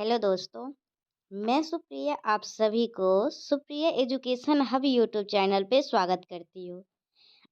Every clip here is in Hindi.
हेलो दोस्तों, मैं सुप्रिया आप सभी को Supriya education hub YouTube channel पे स्वागत करती हूँ।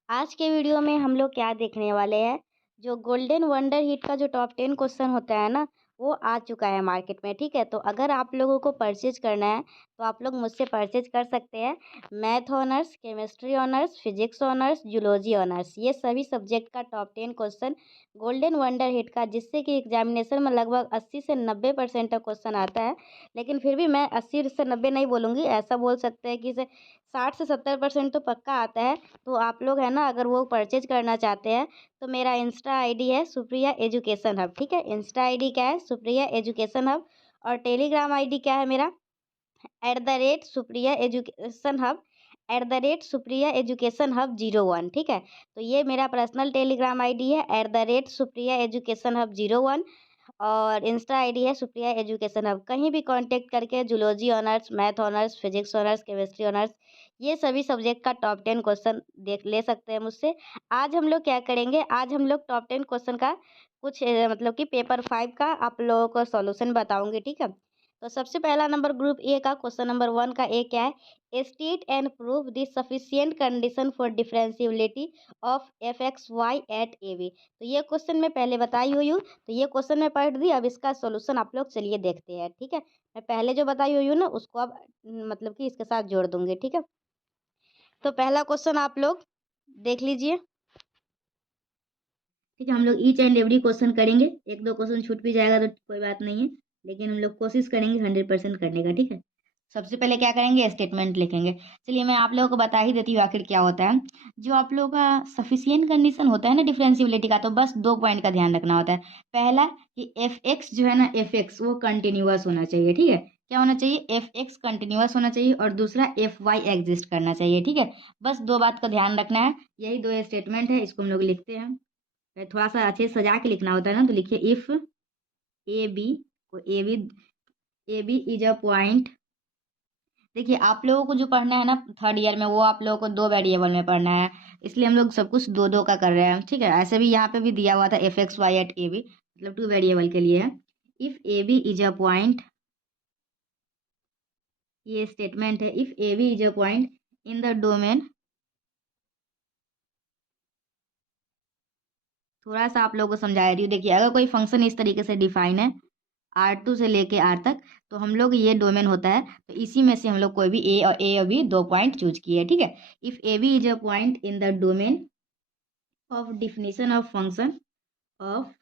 आज के वीडियो में हम लोग क्या देखने वाले हैं, जो गोल्डन वंडर हिट का जो टॉप 10 क्वेश्चन होता है ना, वो आ चुका है मार्केट में। ठीक है, तो अगर आप लोगों को परचेज करना है तो आप लोग मुझसे परचेज कर सकते हैं। Math honours, chemistry honours, physics honours, zoology honours, ये सभी सब्जेक्ट का top 10 question golden wonder hit का, जिससे कि एग्जामिनेशन में लगभग 80 से 90% का क्वेश्चन आता है। लेकिन फिर भी मैं 80 से 90 नहीं बोलूँगी, ऐसा बोल सकते हैं कि इसे 60 से 70% तो पक्का आता है। तो आप लोग है ना, अगर वो परचेज करना चाहते हैं तो मेरा इंस्टा आईडी है सुप्रिया एजुकेशन हब। ठीक है, इंस्टा आईडी क्या है? Supriya education hub. और टेलीग्राम आईडी क्या है मेरा? @Supriya education hub, @Supriya education hub 01। ठीक है, तो ये मेरा पर्सनल टेलीग्राम आईडी है, @सुप्रिया एजुकेशन हब 01। और इंस्टा आईडी है सुप्रिया एजुकेशन हब। कहीं भी कांटेक्ट करके zoology honours, math honours, physics honours, chemistry honours, ये सभी सब्जेक्ट का टॉप 10 क्वेश्चन देख ले सकते हैं मुझसे। आज हम लोग क्या करेंगे, आज हम लोग टॉप 10 क्वेश्चन का कुछ मतलब कि पेपर 5 का आप लोगों को सॉल्यूशन बताऊंगी। ठीक है, तो सबसे पहला नंबर ग्रुप ए का क्वेश्चन नंबर 1 का ए क्या है? State and prove the sufficient condition for differentiability of fxy at ab। तो ये क्वेश्चन मैं पहले बताई हुई हूँ, तो ये क्वेश्चन मैं पढ़ दी। अब इसका सॉल्यूशन आप लोग चलिए देखते हैं। ठीक है, मैं पहले जो बताई हुई हूँ ना, उसको अब मतलब कि इसके साथ जोड़ दूंगी। ठीक है, तो पहला क्वेश्चन आप लोग देख लीजिए। ठीक है, हम लोग ईच एंड एवरी क्वेश्चन करेंगे। एक दो क्वेश्चन छूट भी जाएगा तो कोई बात नहीं है, लेकिन हम लोग कोशिश करेंगे 100% करने का। ठीक है, सबसे पहले क्या करेंगे, स्टेटमेंट लिखेंगे। चलिए मैं आप लोगों को बता ही देती हूँ आखिर क्या होता है। जो आप लोगों का सफिशियंट कंडीशन होता है ना डिफरेंशिएबिलिटी का, तो बस 2 पॉइंट का ध्यान रखना होता है। पहला कि एफ एक्स जो है ना, एफ एक्स वो कंटिन्यूअस होना चाहिए। ठीक है, क्या होना चाहिए? एफ एक्स कंटिन्यूअस होना चाहिए, और दूसरा एफ वाई एग्जिस्ट करना चाहिए। ठीक है, बस 2 बात का ध्यान रखना है। यही 2 स्टेटमेंट है, इसको हम लोग लिखते हैं। थोड़ा सा अच्छे से सजा के लिखना होता है ना, तो लिखिए इफ ए बी, को A B is a point. देखिए आप लोगों को जो पढ़ना है ना थर्ड ईयर में, वो आप लोगों को 2 वेरिएबल में पढ़ना है, इसलिए हम लोग सब कुछ 2 2 का कर रहे हैं। ठीक है, ऐसे भी यहाँ पे भी दिया हुआ था F x Y at A B, मतलब 2 वेरिएबल के लिए है। If A B is a point, ये स्टेटमेंट है, if A B is a point in the domain. थोड़ा सा आप लोगों को समझा रही हूँ। देखिए अगर कोई फंक्शन इस तरीके से डिफाइन है R2 से लेके R तक, तो हम लोग ये डोमेन होता है, तो इसी में से हम लोग कोई भी ए और बी 2 पॉइंट चूज किए। ठीक है, if A B is a point in the domain of definition of function of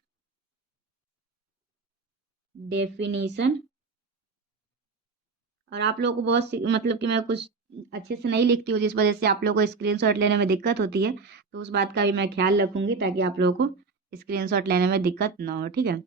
definition. और आप लोगों को बहुत मतलब कि मैं कुछ अच्छे से नहीं लिखती हूँ, जिस वजह से आप लोगों को स्क्रीनशॉट लेने में दिक्कत होती है, तो उस बात का भी मैं ख्याल रखूंगी ताकि आप लोगों को स्क्रीनशॉट लेने में दिक्कत ना हो। ठीक है,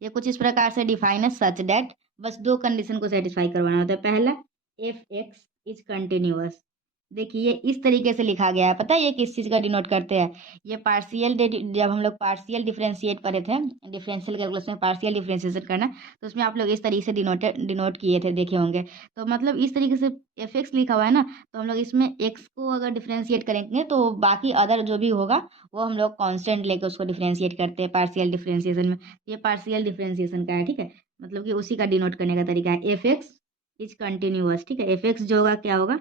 ये कुछ इस प्रकार से डिफाइन है, सच दैट, बस 2 कंडीशन को सेटिस्फाई करवाना होता है। पहला, एफ एक्स इज कंटिन्यूअस। देखिए ये इस तरीके से लिखा गया है, पता है ये किस चीज़ का डिनोट करते हैं? ये पार्शियल, जब हम लोग पार्शियल डिफरेंशिएट पढ़े थे, डिफरेंशियल कैलकुलस में पार्शियल डिफरेंशिएशन करना, तो उसमें आप लोग इस तरीके से डिनोट किए थे, देखे होंगे। तो मतलब इस तरीके से एफ एक्स लिखा हुआ है ना, तो हम लोग इसमें एक्स को अगर डिफरेंशिएट करेंगे तो बाकी अदर जो भी होगा वो हम लोग कांस्टेंट लेके उसको डिफरेंशिएट करते हैं पार्शियल डिफरेंशिएशन में। ये पार्शियल डिफरेंशिएशन का है। ठीक है, मतलब कि उसी का डिनोट करने का तरीका है, एफ एक्स इज कंटिन्यूअस। ठीक है, एफ एक्स जो होगा क्या होगा?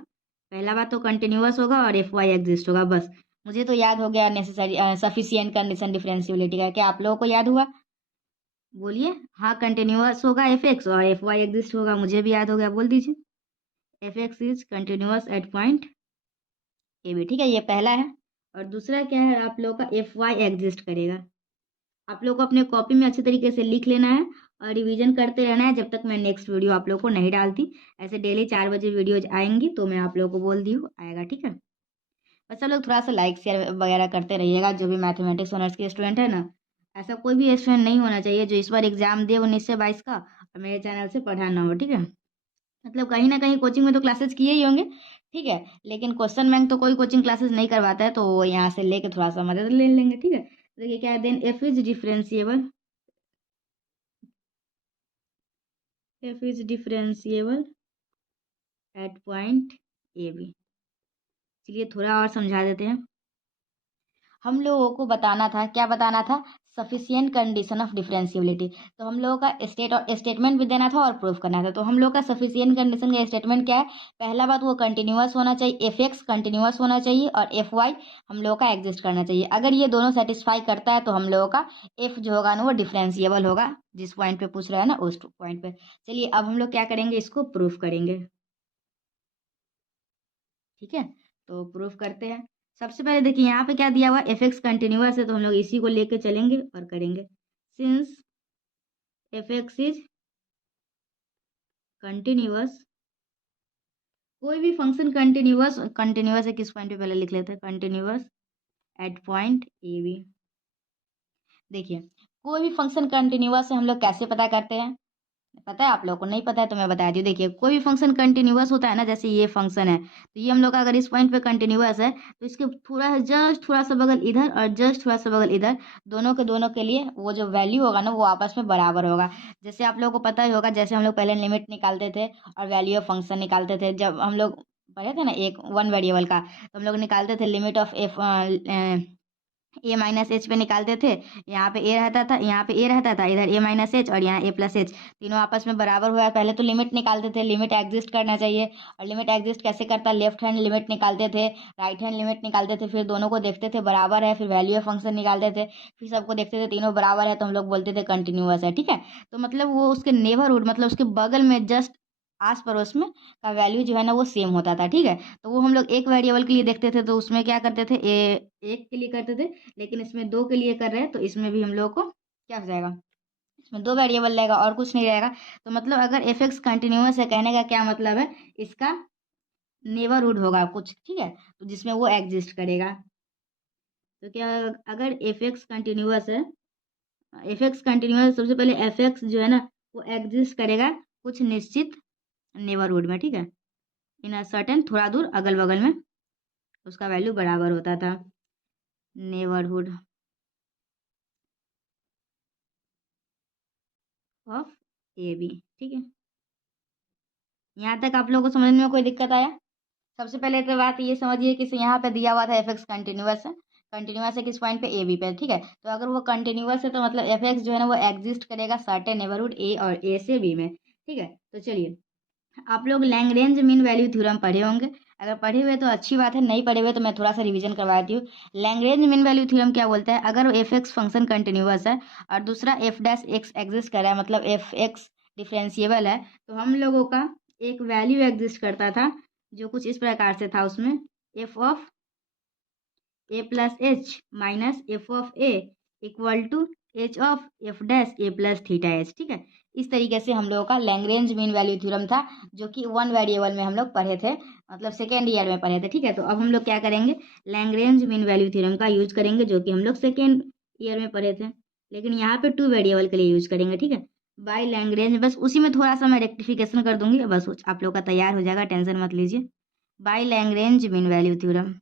पहला बात तो कंटिन्यूअस होगा और एफ वाई एग्जिस्ट होगा। बस मुझे तो याद हो गया नेसेसरी सफिशिएंट कंडीशन डिफरेंशिएबिलिटी का। क्या आप लोगों को याद हुआ? बोलिए। हाँ, कंटिन्यूअस होगा एफ एक्स और एफ वाई एग्जिस्ट होगा, मुझे भी याद हो गया, बोल दीजिए। F x is continuous at point A B. ठीक है, ये पहला है। और दूसरा क्या है, आप लोगों का एफ वाई एग्जिस्ट करेगा। आप लोग को अपने कॉपी में अच्छे तरीके से लिख लेना है और रिवीजन करते रहना है जब तक मैं नेक्स्ट वीडियो आप लोग को नहीं डालती। ऐसे डेली 4 बजे वीडियोज आएंगी, तो मैं आप लोगों को बोल दी हूँ आएगा। ठीक है, बस सब लोग थोड़ा सा लाइक शेयर वगैरह करते रहिएगा, जो भी मैथमेटिक्स ऑनर्स के स्टूडेंट है ना। ऐसा कोई भी स्टूडेंट नहीं होना चाहिए जो इस बार एग्जाम दे 19 से 22 का और मेरे चैनल से पढ़ा ना हो। ठीक है, मतलब कहीं ना कहीं कोचिंग में तो क्लासेस किए ही होंगे। ठीक है, लेकिन क्वेश्चन बैंक तो कोई कोचिंग क्लासेस नहीं करवाता है, तो यहाँ से लेके थोड़ा सा मदद ले लेंगे। ठीक है, देखिए क्या है, then F is differentiable at point A B. चलिए थोड़ा और समझा देते हैं। हम लोगों को बताना था, क्या बताना था? Sufficient condition of differentiability. तो हम लोगों का स्टेटमेंट भी देना था और प्रूफ करना था। तो हम लोग का सफिशियंट कंडीशन का स्टेटमेंट क्या है? पहला बात वो कंटिन्यूअस होना चाहिए, एफ एक्स कंटिन्यूअस होना चाहिए और एफ वाई हम लोगों का एग्जिस्ट करना चाहिए। अगर ये दोनों सेटिस्फाई करता है तो हम लोगों का एफ जो होगा ना वो डिफरेंशिएबल होगा, जिस पॉइंट पे पूछ रहा है ना उस पॉइंट पे। चलिए अब हम लोग क्या करेंगे, इसको प्रूफ करेंगे। ठीक है, तो प्रूफ करते हैं। सबसे पहले देखिए यहाँ पे क्या दिया हुआ, एफ एक्स कंटिन्यूअस है तो हम लोग इसी को लेके चलेंगे और करेंगे। Since F x is continuous, कोई भी फंक्शन कंटिन्यूअस कंटिन्यूअस है किस पॉइंट पे पहले लिख लेते हैं, continuous at point A B. देखिए कोई भी फंक्शन कंटिन्यूअस है हम लोग कैसे पता करते हैं, पता है आप लोगों को? नहीं पता है तो मैं बता दी हूँ। देखिए कोई भी फंक्शन कंटिन्यूअस होता है ना, जैसे ये फंक्शन है तो ये हम लोग का अगर इस पॉइंट पे कंटिन्यूअस है तो इसके जस्ट थोड़ा सा बगल इधर और जस्ट थोड़ा सा बगल इधर, दोनों के लिए वो जो वैल्यू होगा ना वो आपस में बराबर होगा। जैसे आप लोगों को पता ही होगा, जैसे हम लोग पहले लिमिट निकालते थे और वैल्यू ऑफ फंक्शन निकालते थे, जब हम लोग पढ़े थे ना एक वन वेरिएबल का, तो हम लोग निकालते थे limit of F A minus H पे निकालते थे। यहाँ पे ए रहता था, यहाँ पे ए रहता था, इधर ए माइनस एच और यहाँ ए प्लस एच, तीनों आपस में बराबर हुआ है। पहले तो लिमिट निकालते थे, लिमिट एग्जिस्ट करना चाहिए। और लिमिट एग्जिस्ट कैसे करता, लेफ्ट हैंड लिमिट निकालते थे, राइट हैंड लिमिट निकालते थे, फिर दोनों को देखते थे बराबर है, फिर वैल्यू ऑफ फंक्शन निकालते थे, फिर सबको देखते थे तीनों बराबर है तो हम लोग बोलते थे कंटिन्यूअस है। ठीक है, तो मतलब वो उसके नेबरहुड मतलब उसके बगल में जस्ट आस पड़ोस में का वैल्यू जो है ना वो सेम होता था। ठीक है, तो वो हम लोग एक वेरिएबल के लिए देखते थे तो उसमें क्या करते थे, एक के लिए करते थे, लेकिन इसमें दो के लिए कर रहे हैं तो इसमें भी हम लोग को क्या हो जाएगा, इसमें दो वेरिएबल रहेगा और कुछ नहीं रहेगा। तो मतलब अगर एफ एक्स कंटिन्यूअस है, कहने का क्या मतलब है, इसका नेबरहुड होगा कुछ। ठीक है, तो जिसमें वो एग्जिस्ट करेगा। तो क्या, अगर एफ एक्स कंटिन्यूअस है, एफ एक्स कंटिन्यूअस, सबसे पहले एफ एक्स जो है ना वो एग्जिस्ट करेगा कुछ निश्चित नेबरहुड में। ठीक है, इन अ सर्टेन, थोड़ा दूर अगल बगल में उसका वैल्यू बराबर होता था, नेबरहुड ऑफ ए बी। ठीक है, यहाँ तक आप लोगों को समझने में कोई दिक्कत आया? सबसे पहले तो बात ये समझिए कि यहाँ पे दिया हुआ था एफ एक्स कंटिन्यूअस है, कंटिन्यूअस है किस पॉइंट पे, ए बी पे। ठीक है, तो अगर वो कंटिन्यूअस है तो मतलब एफ एक्स जो है ना वो एग्जिस्ट करेगा सर्टेन नेबरहुड ए और ए से बी में। ठीक है, तो चलिए आप लोग लैग्रेंज मीन वैल्यू थ्योरम पढ़े होंगे, अगर पढ़े हुए तो अच्छी बात है, नहीं पढ़े हुए तो मैं थोड़ा सा रिवीजन करवाती हूँ। लैग्रेंज मीन वैल्यू थ्योरम क्या बोलता है, अगर एफ एक्स फंक्शन कंटिन्यूअस है और दूसरा एफ डैश एक्स एग्जिस्ट कर रहा है, मतलब एफ एक्स डिफरेंशिएबल है, तो हम लोगों का एक वैल्यू एग्जिस्ट करता था जो कुछ इस प्रकार से था, उसमें F of A plus H minus F of A equal to H of F dash A plus theta H. ठीक है, इस तरीके से हम लोगों का लैग्रेंज मीन वैल्यू थ्योरम था, जो कि वन वेरिएबल में हम लोग पढ़े थे, मतलब सेकेंड ईयर में पढ़े थे। ठीक है, तो अब हम लोग क्या करेंगे, लैग्रेंज मीन वैल्यू थ्योरम का यूज करेंगे, जो कि हम लोग सेकेंड ईयर में पढ़े थे, लेकिन यहाँ पे टू वेरिएबल के लिए यूज करेंगे। ठीक है, बाय लैग्रेंज, बस उसी में थोड़ा सा मैं रेक्टिफिकेशन कर दूंगी, बस आप लोग का तैयार हो जाएगा, टेंशन मत लीजिए। By Lagrange mean value theorem,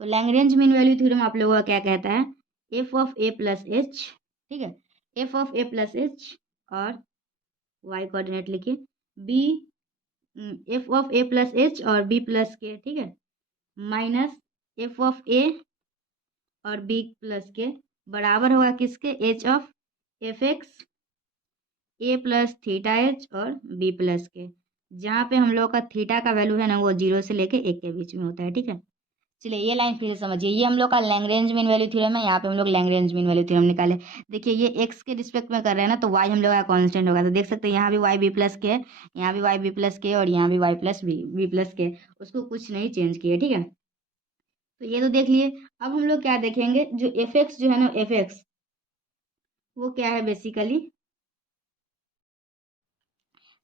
तो लैग्रेंज मीन वैल्यू थ्योरम आप लोगों का क्या कहता है, F of A plus H. ठीक है, F of A plus H और वाई कोऑर्डिनेट लिखिए, B F of A plus H और बी प्लस के। ठीक है, माइनस एफ ऑफ ए और बी प्लस के बराबर होगा किसके, H of F x a plus theta H और बी प्लस के, जहाँ पे हम लोग का थीटा का वैल्यू है ना वो 0 से लेके 1 के बीच में होता है। ठीक है, चलिए ये लाइन फिर से समझिए, ये हम लोग का लैग्रेंज मीन वैल्यू थ्योरम है, यहाँ पे हम लोग लैग्रेंज मीन वैल्यू थ्योरम निकाले। देखिए ये एक्स के रिस्पेक्ट में कर रहे हैं ना, तो वाई हम लोग का कांस्टेंट होगा, तो देख सकते हैं यहाँ भी वाई बी प्लस के है, यहाँ भी वाई बी प्लस के और यहाँ भी वाई प्लस बी प्लस के, उसको कुछ नहीं चेंज किए। ठीक है, तो ये तो देख लिए। अब हम लोग क्या देखेंगे, जो एफ एक्स जो है ना, एफ एक्स वो क्या है बेसिकली,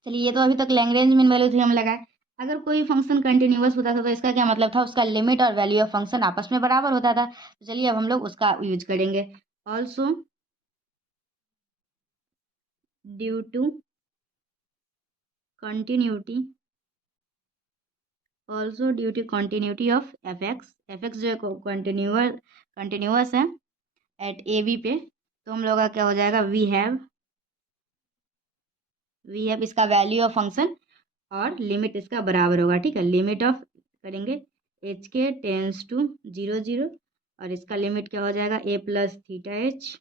चलिए ये तो अभी तक लैग्रेंज मीन वैल्यू थ्योरम लगा है। अगर कोई फंक्शन कंटिन्यूअस होता था तो इसका क्या मतलब था, उसका लिमिट और वैल्यू ऑफ फंक्शन आपस में बराबर होता था। तो चलिए अब हम लोग उसका यूज करेंगे। Also due to continuity, also due to continuity of F X जो है कंटिन्यूअस है एट ए बी पे, तो हम लोग का क्या हो जाएगा, वी हैव इसका वैल्यू ऑफ फंक्शन और लिमिट इसका बराबर होगा। ठीक है, लिमिट ऑफ करेंगे एच के टेंस टू 0 0 और इसका लिमिट क्या हो जाएगा, ए प्लस थीटा एच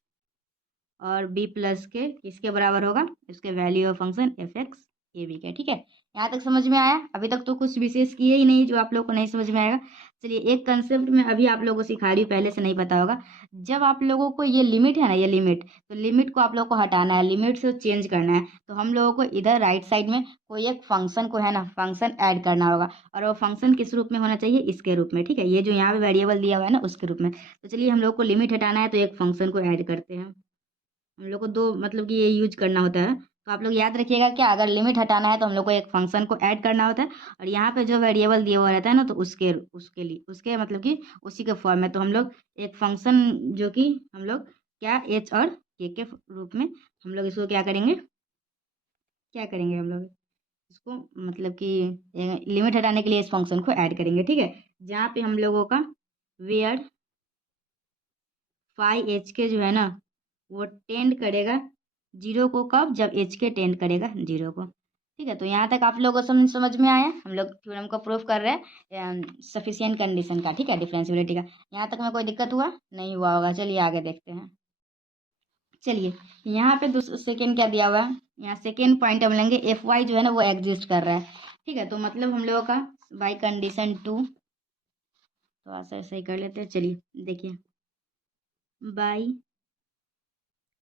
और बी प्लस के किसके बराबर होगा, इसके value of function F x A B का। ठीक है, यहाँ तक समझ में आया। अभी तक तो कुछ विशेष किए ही नहीं जो आप लोग को नहीं समझ में आएगा। चलिए एक कंसेप्ट में अभी आप लोगों को सिखा रही हूँ, पहले से नहीं पता होगा। जब आप लोगों को ये लिमिट है ना, ये लिमिट, तो लिमिट को आप लोग को हटाना है, लिमिट से चेंज करना है। तो हम लोगों को इधर राइट साइड में कोई एक फंक्शन को है ना, फंक्शन ऐड करना होगा। और वो फंक्शन किस रूप में होना चाहिए, इसके रूप में। ठीक है, ये जो यहाँ पे वेरिएबल दिया हुआ है ना, उसके रूप में। तो चलिए हम लोग को लिमिट हटाना है, तो एक फंक्शन को ऐड करते हैं। हम लोग को दो मतलब कि ये यूज करना होता है। तो आप लोग याद रखिएगा क्या, अगर लिमिट हटाना है तो हम लोग को एक फंक्शन को ऐड करना होता है, और यहाँ पे जो वेरिएबल दिया हुआ रहता है ना, तो उसके उसके लिए उसके मतलब कि उसी के फॉर्म में। तो हम लोग एक फंक्शन जो कि हम लोग क्या एच और के रूप में हम लोग इसको क्या करेंगे, क्या करेंगे हम लोग इसको मतलब कि लिमिट हटाने के लिए इस फंक्शन को ऐड करेंगे। ठीक है, जहाँ पे हम लोगों का वेयर फाई एच के जो है ना, वो टेंड करेगा जीरो को, कब, जब एच के टेंड करेगा जीरो को। ठीक है, तो यहाँ तक आप लोगों को समझ में आया। हम लोग थ्योरम को प्रूफ कर रहे हैं सफिशिएंट कंडीशन का। ठीक है, डिफरेंशियबिलिटी का। यहाँ तक में कोई दिक्कत हुआ नहीं हुआ होगा। चलिए आगे देखते हैं। चलिए यहाँ पे सेकेंड क्या दिया हुआ है, यहाँ सेकेंड पॉइंट हम लेंगे, एफ वाई जो है ना वो एग्जिस्ट कर रहा है। ठीक है, तो मतलब हम लोगों का बाई कंडीशन टू, तो ऐसा सही कर लेते हैं। चलिए देखिए, बाई,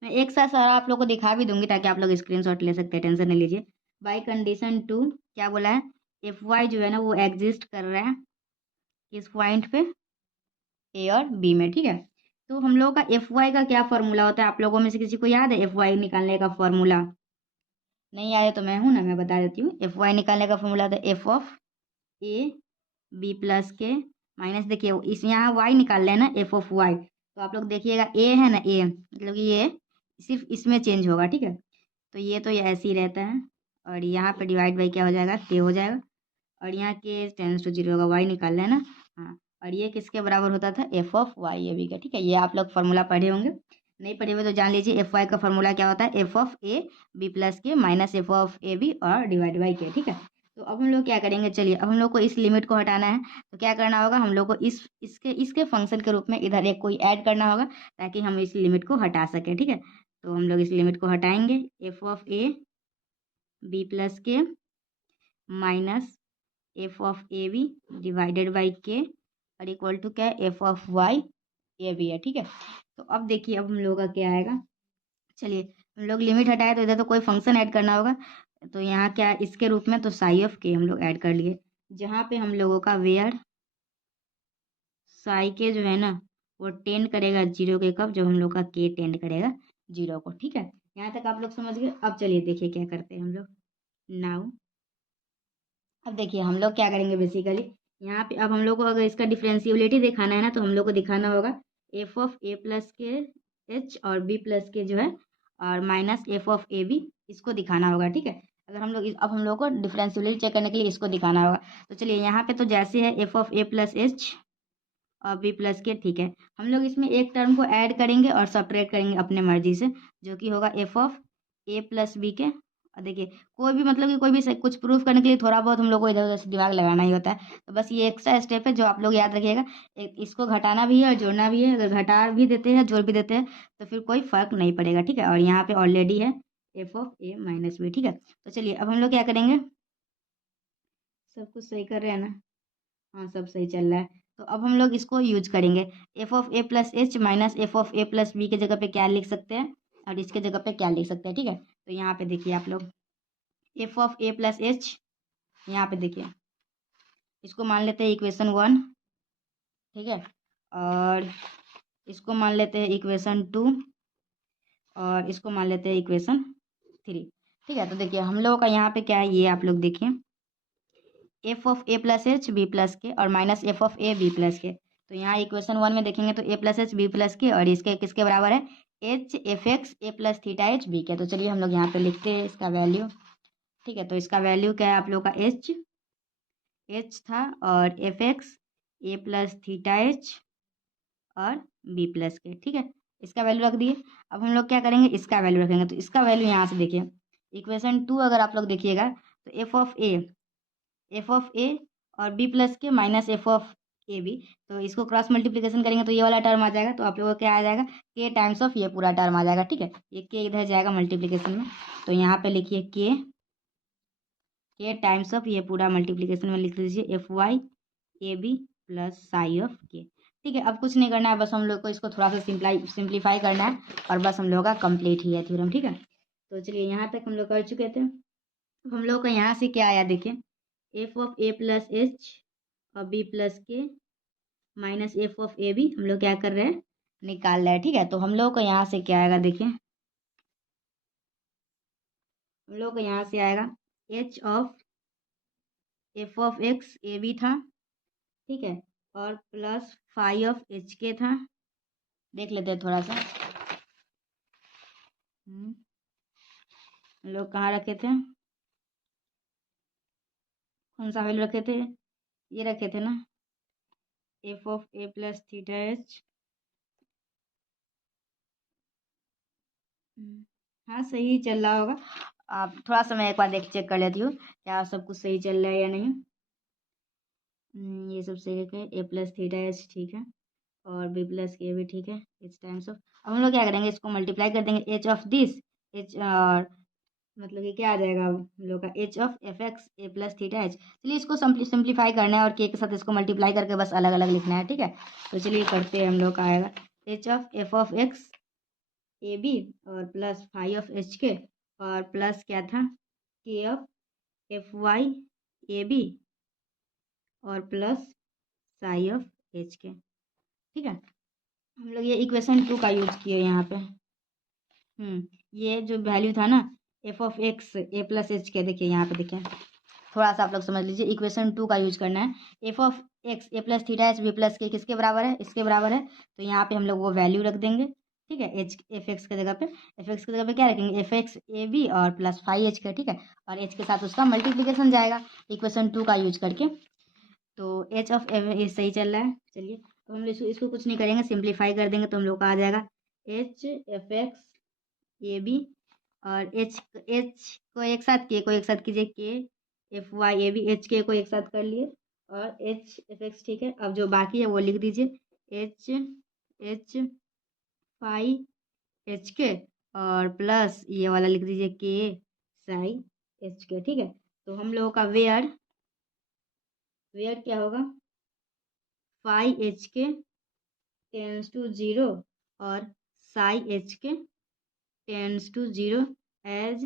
मैं एक साथ सारा आप लोग को दिखा भी दूंगी ताकि आप लोग स्क्रीनशॉट ले सकते हैं, टेंशन नहीं लीजिए। बाई कंडीशन टू क्या बोला है, एफ वाई जो है ना वो एग्जिस्ट कर रहा है किस पॉइंट पे, ए और बी में। ठीक है, तो हम लोगों का एफ वाई का क्या फॉर्मूला होता है, आप लोगों में से किसी को याद है एफ वाई निकालने का फॉर्मूला? नहीं आया तो मैं हूं ना, मैं बता देती हूँ। एफ वाई निकालने का फॉर्मूला होता है F of A B plus के माइनस, देखिए इस यहाँ वाई निकाल रहे हैं ना, एफ ऑफ वाई। तो आप लोग देखिएगा ए है ना, ए मतलब कि ये सिर्फ इसमें चेंज होगा। ठीक है, तो ये ऐसे ही रहता है, और यहाँ पे डिवाइड बाई क्या हो जाएगा, के हो जाएगा, और यहाँ के टेंस टू जीरो होगा, वाई निकाल रहे हैं ना। हाँ, और ये किसके बराबर होता था, F of Y A B का। ठीक है, ये आप लोग फॉर्मूला पढ़े होंगे, नहीं पढ़े हुए तो जान लीजिए। एफ वाई का फॉर्मूला क्या होता है, F of A B plus के minus F of A B और डिवाइड बाई के। ठीक है, तो अब हम लोग क्या करेंगे, चलिए अब हम लोग को इस लिमिट को हटाना है। तो क्या करना होगा, हम लोग को इसके इसके फंक्शन के रूप में इधर एक कोई ऐड करना होगा, ताकि हम इस लिमिट को हटा सकें। ठीक है, तो हम लोग इस लिमिट को हटाएंगे, F of A B plus के minus F of A B divided by K और इक्वल टू क्या है, F of Y A B है। ठीक है, तो अब देखिए अब हम लोगों का क्या आएगा। चलिए हम लोग लिमिट हटाए तो इधर तो कोई फंक्शन ऐड करना होगा, तो यहाँ क्या इसके रूप में, तो साई ऑफ के हम लोग ऐड कर लिए, जहाँ पे हम लोगों का वेयर साई के जो है ना वो टेंड करेगा जीरो के, कब, जब हम लोग का के टेंड करेगा जीरो को। ठीक है, यहाँ तक आप लोग समझ गए। अब चलिए देखिए क्या करते हैं हम लोग नाउ। अब देखिए हम लोग क्या करेंगे बेसिकली, यहाँ पे अब हम लोग को अगर इसका डिफरेंशियबिलिटी दिखाना है ना, तो हम लोग को दिखाना होगा F of A plus K H और बी प्लस के जो है और minus F of A B, इसको दिखाना होगा। ठीक है, अगर हम लोग अब हम लोग को डिफरेंशियबिलिटी चेक करने के लिए इसको दिखाना होगा। तो चलिए यहाँ पे तो जैसे है F of A plus H और बी प्लस के, ठीक है, हम लोग इसमें एक टर्म को ऐड करेंगे और सपरेट करेंगे अपने मर्जी से, जो कि होगा F of A plus B K. और देखिए कोई भी मतलब कि कोई भी कुछ प्रूफ करने के लिए थोड़ा बहुत हम लोग को इधर उधर से दिमाग लगाना ही होता है। तो बस ये एक्स्ट्रा स्टेप है जो आप लोग याद रखिएगा। इसको घटाना भी है और जोड़ना भी है, अगर घटा भी देते हैं जोड़ भी देते हैं तो फिर कोई फर्क नहीं पड़ेगा। ठीक है, और यहाँ पे ऑलरेडी है F of A minus B. ठीक है, तो चलिए अब हम लोग क्या करेंगे, सब कुछ सही कर रहे हैं ना? हाँ सब सही चल रहा है। तो अब हम लोग इसको यूज करेंगे, F of A plus H minus F of A plus B के जगह पे क्या लिख सकते हैं और इसके जगह पे क्या लिख सकते हैं। ठीक है, तो यहाँ पे देखिए आप लोग F of A plus H, यहाँ पे देखिए इसको मान लेते हैं इक्वेशन वन। ठीक है, और इसको मान लेते हैं इक्वेशन टू और इसको मान लेते हैं इक्वेशन थ्री। ठीक है, तो देखिए हम लोगों का यहाँ पे क्या है, ये आप लोग देखिए f of A plus h b plus k और minus F of A B plus k. तो यहाँ इक्वेशन वन में देखेंगे तो a plus h b plus k और इसके किसके बराबर है, h f x a plus theta h b k. तो चलिए हम लोग यहाँ पे लिखते हैं इसका वैल्यू। ठीक है, तो इसका वैल्यू क्या है आप लोग का, एच था और F x a plus theta H और बी प्लस के। ठीक है, इसका वैल्यू रख दिए। अब हम लोग क्या करेंगे, इसका वैल्यू रखेंगे। तो इसका वैल्यू यहाँ से देखिए इक्वेशन टू अगर आप लोग देखिएगा तो एफ ऑफ ए और बी प्लस के minus F of A b, तो इसको क्रॉस मल्टीप्लिकेशन करेंगे तो ये वाला टर्म आ जाएगा, तो आप लोगों को क्या आ जाएगा, के टाइम्स ऑफ ये पूरा टर्म आ जाएगा। ठीक है, ये के इधर जाएगा मल्टीप्लिकेशन में, तो यहाँ पे लिखिए के टाइम्स ऑफ ये पूरा मल्टीप्लिकेशन में लिख लीजिए f y A B plus psi of k. ठीक है, अब कुछ नहीं करना है, बस हम लोग को इसको थोड़ा सा सिंप्लीफाई करना है और बस हम लोग का कंप्लीट ही है थ्योरम। ठीक है, तो चलिए यहाँ तक हम लोग कर चुके थे। हम लोग का यहाँ से क्या आया देखिए, f of A plus H और बी प्लस के minus F of A b हम लोग क्या कर रहे हैं, निकाल रहे हैं। ठीक है, तो हम लोग को यहाँ से क्या आएगा देखिए, हम लोग को यहाँ से आएगा h of f of x A b था। ठीक है, और प्लस फाइव ऑफ एच के था। देख लेते हैं थोड़ा सा, हम लोग कहाँ रखे थे, कौन सा वैल्यू रखे थे, ये रखे थे ना, F of A plus theta H. हाँ सही चल रहा होगा, आप थोड़ा सा मैं एक बार देख चेक कर लेती हूँ क्या सब कुछ सही चल रहा है या नहीं। ये सब सही रखे, ए प्लस थीटा एच ठीक है, और बी प्लस के भी ठीक है, इस टाइम्स ऑफ। अब हम लोग क्या करेंगे, इसको मल्टीप्लाई कर देंगे, एच ऑफ दिस एच, और मतलब कि क्या आ जाएगा हम लोग का, H of F x a plus theta H. चलिए इसको सिंप्लीफाई करना है और के साथ इसको मल्टीप्लाई करके बस अलग अलग लिखना है। ठीक है, तो चलिए करते हैं, हम लोग का आएगा h of f of x A B और plus five of h k, और प्लस क्या था, k of f y A B और plus psi of h k. ठीक है, हम लोग ये इक्वेशन 2 का यूज किए यहाँ पे। ये जो वैल्यू था ना, F of x a plus H के, देखिए यहाँ पे देखिए, थोड़ा सा आप लोग समझ लीजिए, इक्वेशन 2 का यूज करना है। F of x a plus theta h b plus के किसके बराबर है, इसके बराबर है, तो यहाँ पे हम लोग वो वैल्यू रख देंगे। ठीक है, एच एफ एक्स की जगह पे, एफ एक्स की जगह पे क्या रखेंगे, एफ एक्स ए बी और प्लस फाइव एच का। ठीक है, और एच के साथ उसका मल्टीप्लिकेशन जाएगा इक्वेशन 2 का यूज करके। तो एच ऑफ एफ सही चल रहा है। चलिए तो हम इसको कुछ नहीं करेंगे, सिंप्लीफाई कर देंगे तो हम लोग का आ जाएगा h f x A B, और एच को एक साथ, के को एक साथ कीजिए, के एफ वाई ए बी, एच के को एक साथ कर लिए, और एच एफ एक्स। ठीक है, अब जो बाकी है वो लिख दीजिए, एच फाई एच के और प्लस ये वाला लिख दीजिए, के साई एच के। ठीक है, तो हम लोगों का वेयर क्या होगा, फाई एच के टेंस टू जीरो और साई एच के tends to zero as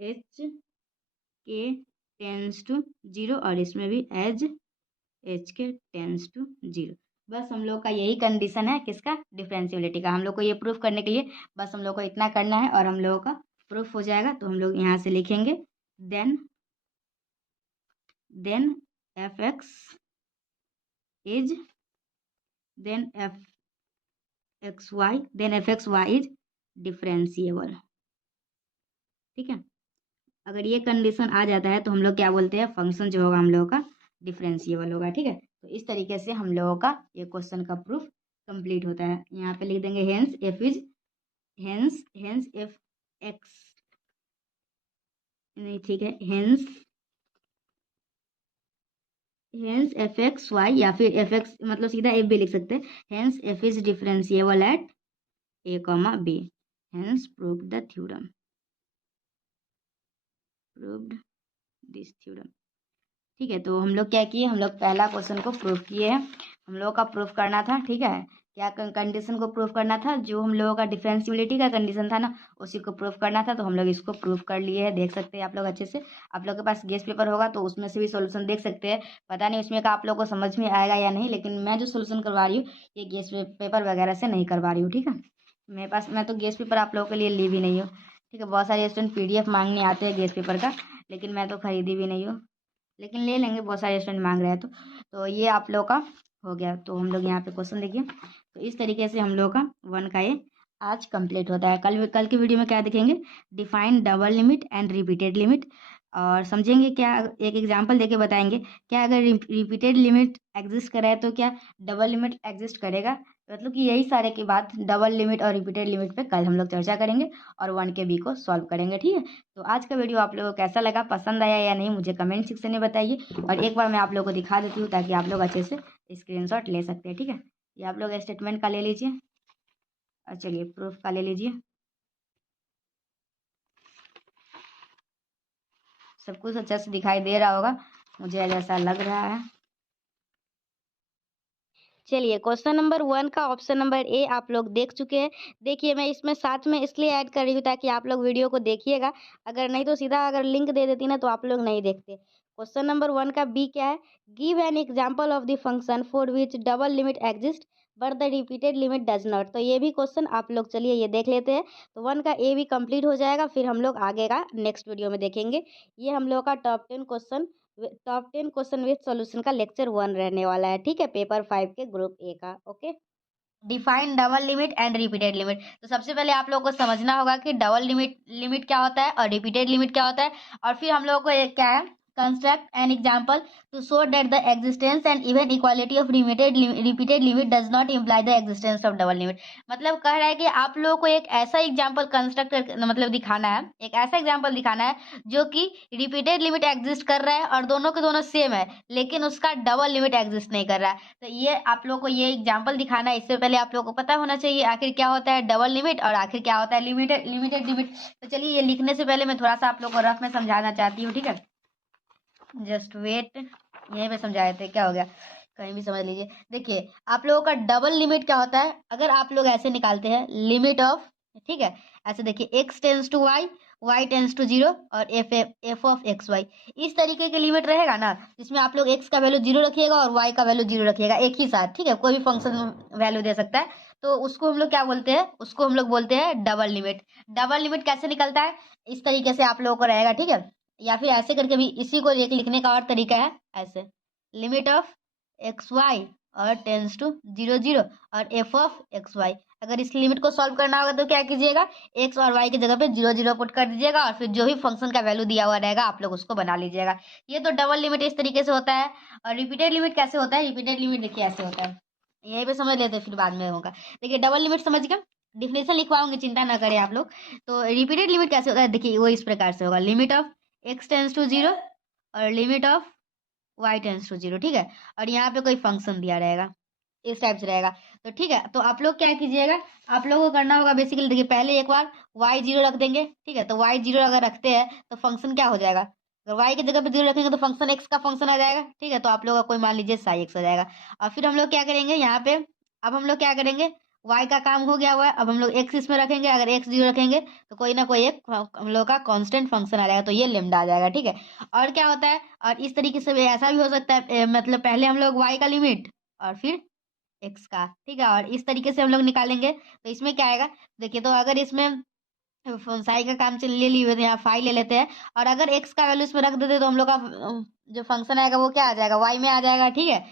h के टेंस टू जीरो, और इसमें भी एज एच के टेंस टू जीरो। बस हम लोग का यही कंडीशन है किसका, डिफरेंशियबिलिटी का। हम लोग को ये प्रूफ करने के लिए बस हम लोग को इतना करना है और हम लोगों का प्रूफ हो जाएगा। तो हम लोग यहाँ से लिखेंगे then f x is then f x y is differentiable. ठीक है, अगर ये कंडीशन आ जाता है तो हम लोग क्या बोलते हैं, फंक्शन जो होगा हम लोगों का डिफरेंशिएबल होगा। ठीक है, तो इस तरीके से हम लोगों का ये क्वेश्चन का प्रूफ कंप्लीट होता है। यहाँ पे लिख देंगे hence f is hence F x, नहीं ठीक है, हेंस एफ एक्स वाई, या फिर एफ एक्स मतलब सीधा एफ भी लिख सकते हैं, hence f is differentiable at a comma b, hence proved the theorem, proved this theorem. ठीक है, तो हम लोग क्या किए, हम लोग पहला क्वेश्चन को प्रूफ किए हैं। हम लोगों का प्रूफ करना था, ठीक है, क्या कंडीशन को प्रूफ करना था, जो हम लोगों का डिफरेंशिएबिलिटी का कंडीशन था ना, उसी को प्रूफ करना था। तो हम लोग इसको प्रूफ कर लिए हैं, देख सकते हैं आप लोग अच्छे से। आप लोग के पास गेस पेपर होगा तो उसमें से भी सोल्यूशन देख सकते हैं। पता नहीं उसमें का आप लोग को समझ में आएगा या नहीं, लेकिन मैं जो सोल्यूशन करवा रही हूँ ये गेस पेपर वगैरह से नहीं करवा रही हूँ। ठीक है, मेरे पास, मैं तो गेस पेपर आप लोगों के लिए ली भी नहीं हूँ। ठीक है, बहुत सारे स्टूडेंट PDF मांगने आते हैं गेस पेपर का, लेकिन मैं तो खरीदी भी नहीं हूँ, लेकिन ले लेंगे, बहुत सारे स्टूडेंट मांग रहे हैं। तो ये आप लोग का हो गया। तो हम लोग यहाँ पे क्वेश्चन देखिए, तो इस तरीके से हम लोग का 1 का ये आज कंप्लीट होता है। कल की वीडियो में क्या देखेंगे, define double limit and repeated limit, और समझेंगे क्या, एक एग्जांपल देके बताएंगे क्या अगर रिपीटेड लिमिट एग्जिस्ट करे तो क्या डबल लिमिट एग्जिस्ट करेगा। मतलब कि यही सारे की बात डबल लिमिट और रिपीटेड लिमिट पे कल हम लोग चर्चा करेंगे और 1 के बी को सॉल्व करेंगे, ठीक है। तो आज का वीडियो आप लोगों को कैसा लगा, पसंद आया या नहीं, मुझे कमेंट सेक्शन में बताइए। और एक बार मैं आप लोगों को दिखा देती हूँ ताकि आप लोग अच्छे से स्क्रीनशॉट ले सकते हैं, ठीक है। ये आप लोग स्टेटमेंट का ले लीजिए और चलिए प्रूफ का ले लीजिए। सब कुछ अच्छे से दिखाई दे रहा होगा, मुझे ऐसा लग रहा है। चलिए क्वेश्चन नंबर 1 का ऑप्शन नंबर ए आप लोग देख चुके हैं। देखिए मैं इसमें साथ में इसलिए ऐड कर रही हूँ ताकि आप लोग वीडियो को देखिएगा, अगर नहीं तो सीधा अगर लिंक दे देती ना तो आप लोग नहीं देखते। क्वेश्चन नंबर 1 का बी क्या है, give an example of the function for which double limit exist but the repeated limit does not. तो ये भी क्वेश्चन आप लोग चलिए ये देख लेते हैं। तो 1 का ए भी कंप्लीट हो जाएगा, फिर हम लोग आगे का नेक्स्ट वीडियो में देखेंगे। ये हम लोग का टॉप 10 क्वेश्चन विथ सॉल्यूशन का लेक्चर 1 रहने वाला है, ठीक है, पेपर 5 के ग्रुप ए का। Okay, define double limit and repeated limit. तो सबसे पहले आप लोगों को समझना होगा कि डबल लिमिट क्या होता है और रिपीटेड लिमिट क्या होता है, और फिर हम लोगों को एक क्या है, construct an example to show that the existence and even equality of repeated limit does not imply the existence of double limit. मतलब कह रहा है कि आप लोगों को एक ऐसा एग्जाम्पल कंस्ट्रक्ट मतलब दिखाना है, एक ऐसा एग्जाम्पल दिखाना है जो कि रिपीटेड लिमिट एग्जिस्ट कर रहा है और दोनों के दोनों सेम है, लेकिन उसका डबल लिमिट एग्जिस्ट नहीं कर रहा है। तो ये आप लोग को ये एग्जाम्पल दिखाना है। इससे पहले आप लोग को पता होना चाहिए आखिर क्या होता है डबल लिमिट और आखिर क्या होता है लिमिटेड लिमिट। तो चलिए ये लिखने से पहले मैं थोड़ा सा आप लोग को रफ में समझाना चाहती हूँ, ठीक है। जस्ट वेट, यहीं पे समझाए थे, क्या हो गया, कहीं भी समझ लीजिए। देखिए आप लोगों का डबल लिमिट क्या होता है, अगर आप लोग ऐसे निकालते हैं लिमिट ऑफ, ठीक है, ऐसे देखिए x tends to y tends to 0 और f ऑफ एक्स वाई, इस तरीके के लिमिट रहेगा ना, जिसमें आप लोग x का वैल्यू 0 रखिएगा और y का वैल्यू 0 रखिएगा एक ही साथ, ठीक है, कोई भी फंक्शन वैल्यू दे सकता है। तो उसको हम लोग क्या बोलते हैं, उसको हम लोग बोलते हैं डबल लिमिट। डबल लिमिट कैसे निकलता है, इस तरीके से आप लोगों को रहेगा, ठीक है, या फिर ऐसे करके भी इसी को एक लिखने का और तरीका है, ऐसे लिमिट ऑफ एक्स वाई और टेंस टू 0 और एफ ऑफ एक्स वाई। अगर इस लिमिट को सॉल्व करना होगा तो क्या कीजिएगा, एक्स और वाई की जगह पे 0 पुट कर दीजिएगा और फिर जो भी फंक्शन का वैल्यू दिया हुआ रहेगा आप लोग उसको बना लीजिएगा। ये तो डबल लिमिट इस तरीके से होता है। और रिपीटेड लिमिट कैसे होता है, रिपीटेड लिमिट देखिए ऐसे होता है, यहीं पे समझ लेते हैं फिर बाद में होगा। देखिए डबल लिमिट समझ गए, डिफिनेशन लिखवाऊंगी, चिंता ना करें आप लोग। तो रिपीटेड लिमिट कैसे होता है, देखिए वो इस प्रकार से होगा, limit of x tends to 0 और limit of y tends to 0, ठीक है, और यहाँ पे कोई फंक्शन दिया रहेगा, इस टाइप से रहेगा। तो ठीक है, तो आप लोग क्या कीजिएगा, आप लोगों को करना होगा बेसिकली, देखिए पहले एक बार y 0 रख देंगे, ठीक है, तो y 0 अगर रखते हैं तो फंक्शन क्या हो जाएगा, अगर y की जगह पे 0 रखेंगे तो फंक्शन x का फंक्शन आ जाएगा, ठीक है, तो आप लोग का कोई मान लीजिए साई x आ जाएगा। और फिर हम लोग क्या करेंगे यहाँ पे, अब हम लोग क्या करेंगे, y का काम हो गया हुआ है, अब हम लोग x इसमें रखेंगे, अगर x 0 रखेंगे तो कोई ना कोई एक हम लोग का कांस्टेंट फंक्शन आ जाएगा, तो ये लेमडा आ जाएगा, ठीक है। और क्या होता है, और इस तरीके से भी ऐसा भी हो सकता है, मतलब पहले हम लोग y का लिमिट और फिर x का, ठीक है, और इस तरीके से हम लोग निकालेंगे। तो इसमें क्या आएगा, देखिए तो अगर इसमें साई का काम चल ले लिए तो यहाँ फाई ले लेते हैं, और अगर x का वैल्यू इसमें रख देते तो हम लोग का जो फंक्शन आएगा वो क्या आ जाएगा, y में आ जाएगा, ठीक है।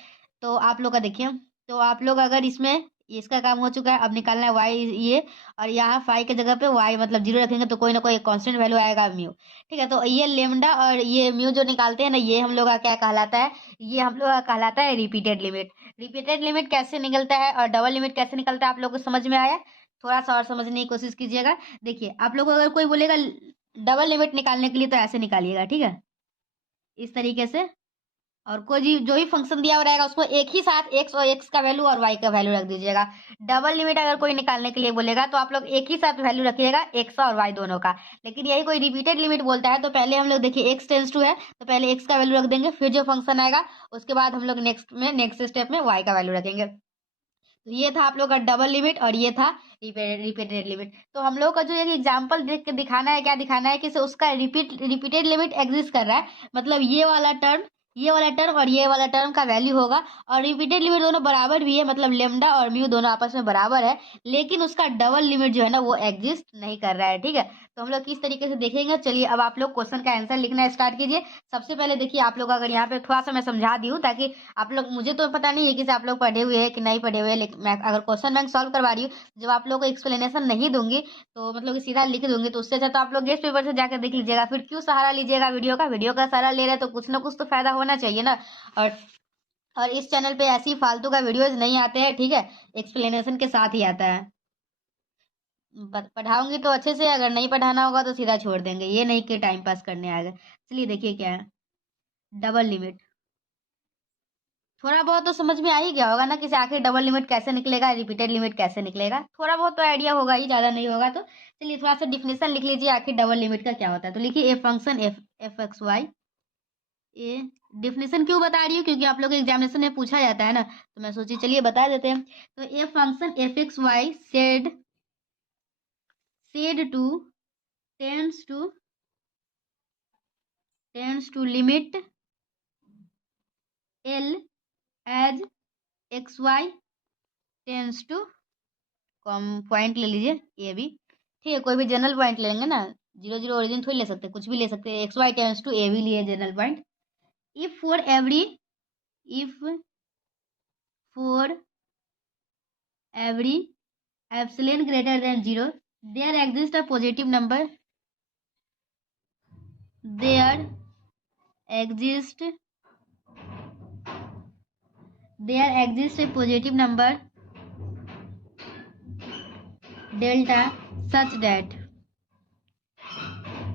तो आप लोग का देखिए, तो आप लोग अगर इसमें इसका काम हो चुका है, अब निकालना है y ये, और यहाँ फाई के जगह पे y मतलब 0 रखेंगे तो कोई ना कोई कांस्टेंट वैल्यू आएगा म्यू, ठीक है। तो ये लेमडा और ये म्यू जो निकालते हैं ना, ये हम लोग का क्या कहलाता है, ये हम लोग का कहलाता है रिपीटेड लिमिट। रिपीटेड लिमिट कैसे निकलता है और डबल लिमिट कैसे निकलता है आप लोग को समझ में आया, थोड़ा सा और समझने की कोशिश कीजिएगा। देखिए आप लोग को अगर कोई बोलेगा डबल लिमिट निकालने के लिए तो ऐसे निकालिएगा, ठीक है, इस तरीके से, और कोई जो भी फंक्शन दिया हुआ रहेगा उसको एक ही साथ x और x का वैल्यू और y का वैल्यू रख दीजिएगा। डबल लिमिट अगर कोई निकालने के लिए बोलेगा तो आप लोग एक ही साथ वैल्यू रखिएगा x और y दोनों का। लेकिन यही कोई रिपीटेड लिमिट बोलता है तो पहले हम लोग देखिए x टेंस टू है तो पहले x का वैल्यू रख देंगे, फिर जो फंक्शन आएगा उसके बाद हम लोग नेक्स्ट स्टेप में y का वैल्यू रखेंगे। तो ये था आप लोग का डबल लिमिट और ये था रिपीटेड लिमिट। तो हम लोग का जो एक एग्जांपल देख के दिखाना है, क्या दिखाना है कि उसका रिपीटेड लिमिट एग्जिस्ट कर रहा है, मतलब ये वाला टर्म और ये वाला टर्म का वैल्यू होगा, और रिपीटेड लिमिट दोनों बराबर भी है, मतलब लेमडा और म्यू दोनों आपस में बराबर है, लेकिन उसका डबल लिमिट जो है ना वो एग्जिस्ट नहीं कर रहा है, ठीक है। तो हम लोग किस तरीके से देखेंगे, चलिए अब आप लोग क्वेश्चन का आंसर लिखना स्टार्ट कीजिए। सबसे पहले देखिए आप लोग अगर यहाँ पे थोड़ा सा मैं समझा दी हूँ ताकि आप लोग, मुझे तो पता नहीं है कि आप लोग पढ़े हुए हैं कि नहीं पढ़े हुए, लेकिन मैं अगर क्वेश्चन बैंक सॉल्व करवा रही हूँ, जब आप लोग को एक्सप्लेनेशन नहीं दूंगी तो मतलब कि सीधा लिख दूंगी, तो उससे अच्छा तो आप लोग गेस्ट पेपर से जाकर देख लीजिएगा, फिर क्यों सहारा लीजिएगा वीडियो का, वीडियो का सहारा ले रहे हैं तो कुछ ना कुछ तो फायदा होना चाहिए ना। और और इस चैनल पे ऐसी फालतू का वीडियोज नहीं आते हैं, ठीक है, एक्सप्लेनेशन के साथ ही आता है। पढ़ाऊंगी तो अच्छे से, अगर नहीं पढ़ाना होगा तो सीधा छोड़ देंगे, ये नहीं कि टाइम पास करने आएगा। चलिए देखिए क्या है डबल लिमिट। थोड़ा बहुत तो समझ में आ ही गया होगा ना कि आखिर डबल लिमिट कैसे निकलेगा, रिपीटेड लिमिट कैसे निकलेगा, थोड़ा बहुत तो आइडिया होगा ही, ज़्यादा नहीं होगा तो। चलिए थोड़ा सा डिफिनेशन लिख लीजिए आखिर डबल लिमिट का क्या होता है। तो लिखिए a function F x y. ये डिफिनेशन क्यों बता रही हूँ, क्योंकि आप लोग एग्जामिनेशन में पूछा जाता है ना, तो मैं सोची चलिए बता देते हैं। तो a function F x y said to tends to limit l as x Y tends to, point ले लीजिए ए बी, ठीक है, कोई भी जनरल पॉइंट ले लेंगे ना, 0 0 ओरिजिन थोड़ी ले सकते, कुछ भी ले सकते हैं, X Y tends to A B लिए general point. If for every epsilon greater than 0 there exist a positive number, there exist a positive number delta such that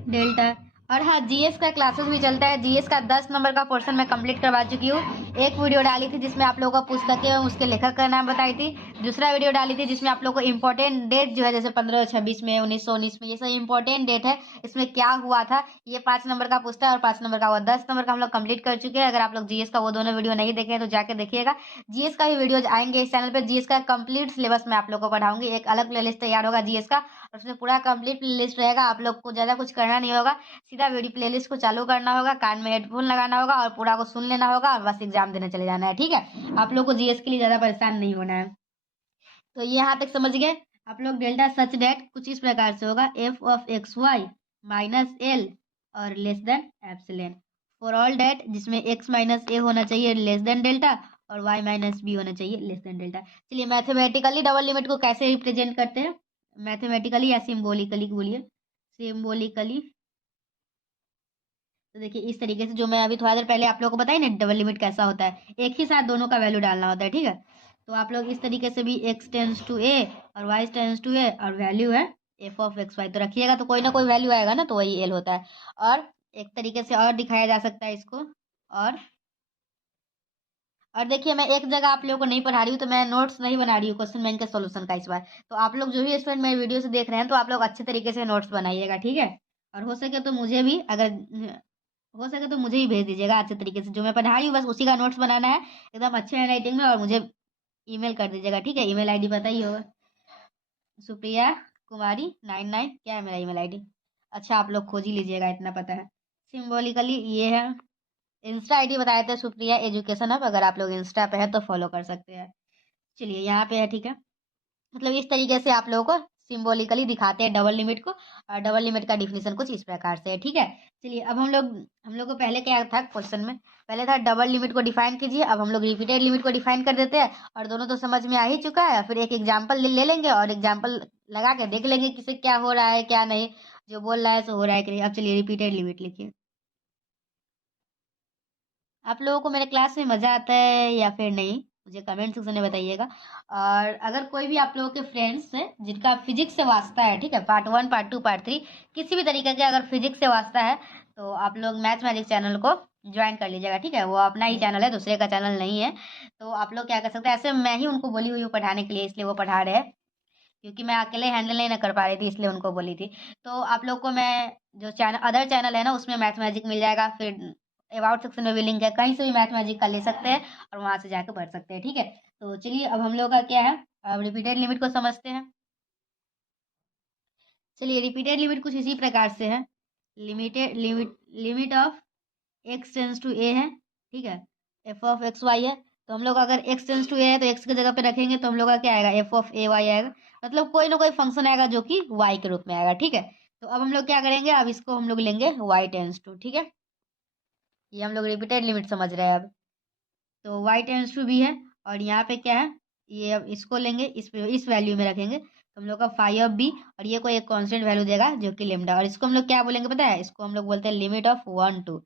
delta. और हाँ, जीएस का क्लासेस भी चलता है, जीएस का 10 नंबर का पोर्शन मैं कंप्लीट करवा चुकी हूँ। एक वीडियो डाली थी जिसमें आप लोगों को पुस्तकें उसके लेखक का नाम बताई थी, दूसरा वीडियो डाली थी जिसमें आप लोगों को इंपॉर्टेंट डेट जो है, जैसे 1526 में, 1919 में, ये सब इंपॉर्टेंट डेट है, इसमें क्या हुआ था, ये 5 नंबर का पूछता है और 5 नंबर का हुआ, 10 नंबर का हम लोग कंप्लीट कर चुके हैं। अगर आप लोग जीएस का वो दोनों वीडियो नहीं देखे तो जाके देखिएगा। जीएस का भी वीडियोज आएंगे इस चैनल पर, जीएस का कंप्लीट सिलेबस मैं आप लोग को पढ़ाऊंगी, एक अलग प्लेलिस्ट तैयार होगा जीएस का, और उसमें पूरा कंप्लीट प्लेलिस्ट रहेगा, आप लोग को ज़्यादा कुछ करना नहीं होगा, सीधा वीडियो प्लेलिस्ट को चालू करना होगा, कान में हेडफोन लगाना होगा और पूरा को सुन लेना होगा और बस एग्जाम देने चले जाना है, ठीक है। आप लोग को जीएस के लिए ज़्यादा परेशान नहीं होना है। तो ये यहाँ तक समझ गए आप लोग। डेल्टा सच डेट कुछ इस प्रकार से होगा, F of x Y minus L और less than epsilon for all that, जिसमें एक्स माइनस ए होना चाहिए लेस देन डेल्टा और वाई माइनस बी होना चाहिए लेस देन डेल्टा। चलिए मैथमेटिकली डबल लिमिट को कैसे रिप्रेजेंट करते हैं, मैथमेटिकली या सिम्बोलिकली बोलिए, सिम्बोलिकली। तो देखिए इस तरीके से, जो मैं अभी थोड़ा देर पहले आप लोगों को बताई ना डबल लिमिट कैसा होता है, एक ही साथ दोनों का वैल्यू डालना होता है, ठीक है। तो आप लोग इस तरीके से भी x टेंस टू ए और y टेंस टू ए और वैल्यू है एफ ऑफ एक्स वाई, तो रखिएगा तो कोई ना कोई वैल्यू आएगा ना, तो वही एल होता है। और एक तरीके से और दिखाया जा सकता है इसको, और और देखिए मैं एक जगह आप लोगों को नहीं पढ़ा रही हूँ, तो मैं नोट्स नहीं बना रही हूँ क्वेश्चन बैंक के सोल्यूशन का इस बार। तो आप लोग जो भी स्टूडेंट मेरे वीडियो से देख रहे हैं, तो आप लोग अच्छे तरीके से नोट्स बनाइएगा, ठीक है। और हो सके तो मुझे भी, अगर हो सके तो मुझे ही भेज दीजिएगा अच्छे तरीके से, जो मैं पढ़ा रही हूँ बस उसी का नोट्स बनाना है एकदम अच्छे हैंड राइटिंग में, और मुझे ईमेल कर दीजिएगा, ठीक है। ईमेल आईडी पता ही होगा, सुप्रिया कुमारी 99, क्या है मेरा ईमेल आईडी, अच्छा आप लोग खोज ही लीजिएगा, इतना पता है। सिम्बॉलिकली ये है, इंस्टा आईडी बताए थे सुप्रिया एजुकेशन, अब अगर आप लोग इंस्टा पे है तो फॉलो कर सकते हैं। चलिए यहाँ पे है, ठीक है। मतलब इस तरीके से आप लोगों को सिंबॉलिकली दिखाते हैं डबल लिमिट को, और डबल लिमिट का डिफिनेशन कुछ इस प्रकार से है, ठीक है। चलिए अब हम लोग को पहले क्या था क्वेश्चन में, पहले था डबल लिमिट को डिफाइन कीजिए, अब हम लोग रिपीटेड लिमिट को डिफाइन कर देते हैं, और दोनों तो समझ में आ ही चुका है, फिर एक एग्जाम्पल ले लेंगे और एग्जाम्पल लगा के देख लेंगे किसे क्या हो रहा है क्या नहीं, जो बोल रहा है सो हो रहा है कि नहीं। अब चलिए रिपीटेड लिमिट लिखिए। आप लोगों को मेरे क्लास में मज़ा आता है या फिर नहीं, मुझे कमेंट सेक्शन में बताइएगा। और अगर कोई भी आप लोगों के फ्रेंड्स हैं जिनका फिजिक्स से वास्ता है, ठीक है, पार्ट 1 पार्ट 2 पार्ट 3 किसी भी तरीके के अगर फिजिक्स से वास्ता है, तो आप लोग मैथ मैजिक चैनल को ज्वाइन कर लीजिएगा, ठीक है। वो अपना ही चैनल है, दूसरे का चैनल नहीं है। तो आप लोग क्या कर सकते हैं, ऐसे मैं ही उनको बोली हुई हूँ पढ़ाने के लिए, इसलिए वो पढ़ा रहे हैं, क्योंकि मैं अकेले हैंडल नहीं ना कर पा रही थी, इसलिए उनको बोली थी। तो आप लोग को मैं जो चैनल अदर चैनल है ना, उसमें मैथ मैजिक मिल जाएगा, फिर अबाउट सेक्शन में भी लिंक है, कहीं से भी मैथ मैजिक का ले सकते हैं और वहां से जाकर पढ़ सकते हैं, ठीक है। तो चलिए अब हम लोग का क्या है, अब रिपीटेड लिमिट को समझते हैं। चलिए रिपीटेड लिमिट कुछ इसी प्रकार से है, limit of x tends to A है, ठीक है, एफ ऑफ एक्स वाई है। तो हम लोग अगर एक्स टेंस टू ए है तो एक्स की जगह पे रखेंगे, तो हम लोग का क्या आएगा, एफ ऑफ ए वाई आएगा, मतलब कोई ना कोई फंक्शन आएगा जो कि वाई के रूप में आएगा, ठीक है। तो अब हम लोग क्या करेंगे, अब इसको हम लोग लेंगे वाई टेंस टू, ठीक है, ये हम लोग रिपीटेड लिमिट समझ रहे हैं अब। तो वाई टेंस टू भी है, और यहाँ पे क्या है, ये अब इसको लेंगे, इस वैल्यू में रखेंगे, तो हम लोग का फाई ऑफ बी, और ये कोई एक कांस्टेंट वैल्यू देगा जो कि लेमडा, और इसको हम लोग क्या बोलेंगे पता है, इसको हम लोग बोलते हैं लिमिट ऑफ 1 2,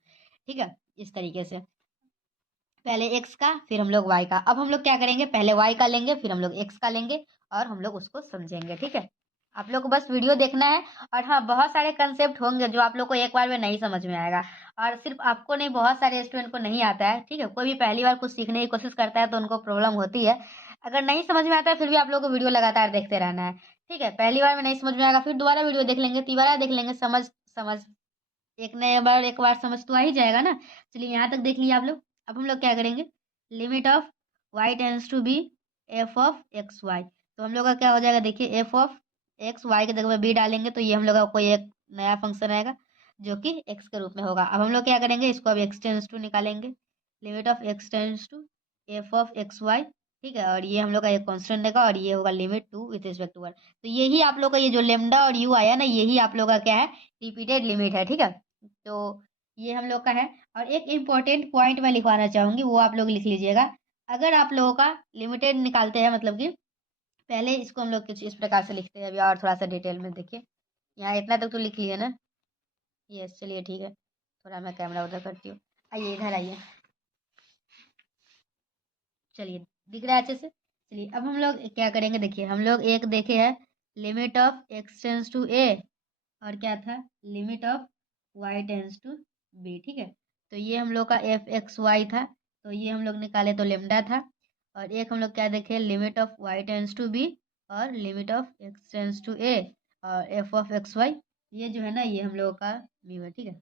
ठीक है, इस तरीके से। पहले एक्स का फिर हम लोग वाई का। अब हम लोग क्या करेंगे, पहले वाई का लेंगे फिर हम लोग एक्स का लेंगे और हम लोग उसको समझेंगे। ठीक है, आप लोग को बस वीडियो देखना है। और हाँ, बहुत सारे कंसेप्ट होंगे जो आप लोग को एक बार में नहीं समझ में आएगा, और सिर्फ आपको नहीं, बहुत सारे स्टूडेंट को नहीं आता है। ठीक है, कोई भी पहली बार कुछ सीखने की कोशिश करता है तो उनको प्रॉब्लम होती है। अगर नहीं समझ में आता है फिर भी आप लोग को वीडियो लगातार देखते रहना है। ठीक है, पहली बार में नहीं समझ में आएगा फिर दोबारा वीडियो देख लेंगे, तीसरा देख लेंगे, समझ समझ एक बार समझ तो आ ही जाएगा ना। चलिए यहाँ तक देख लिया आप लोग। अब हम लोग क्या करेंगे, limit of y tends to b F of x y. तो हम लोग का क्या हो जाएगा, देखिए एफ ऑफ एक्स वाई के जगह बी डालेंगे तो ये हम लोग का कोई एक नया फंक्शन आएगा जो कि एक्स के रूप में होगा। अब हम लोग क्या करेंगे, इसको अब एक्स टेंस टू निकालेंगे, limit of x tends to f of x y. ठीक है, और ये हम लोग का एक कांस्टेंट देगा और ये होगा limit two with respect to one. तो यही आप लोग का ये जो लेमडा और यू आया ना, यही आप लोग का क्या है, रिपीटेड लिमिट है। ठीक है, तो ये हम लोग का है। और एक इम्पोर्टेंट पॉइंट मैं लिखवाना चाहूंगी, वो आप लोग लिख लीजिएगा। अगर आप लोगों का लिमिटेड निकालते हैं, मतलब कि पहले इसको हम लोग कुछ इस प्रकार से लिखते हैं, अभी और थोड़ा सा डिटेल में देखिए। यहाँ इतना तक तो लिख लिए ना, यस चलिए ठीक है। थोड़ा मैं कैमरा उधर करती हूँ, आइए इधर आइए, चलिए दिख रहा है अच्छे से। चलिए अब हम लोग क्या करेंगे, देखिए हम लोग एक देखे हैं, limit of x tends to A, और क्या था, limit of Y tends to B. ठीक है, तो ये हम लोग का एफ एक्स वाई था, तो ये हम लोग निकाले तो लेमडा था। और एक हम लोग क्या देखे, limit of Y tends to B और limit of x tends to A और एफ ऑफ एक्स वाई, ये जो है ना ये हम लोगों का म्यू है। ठीक है,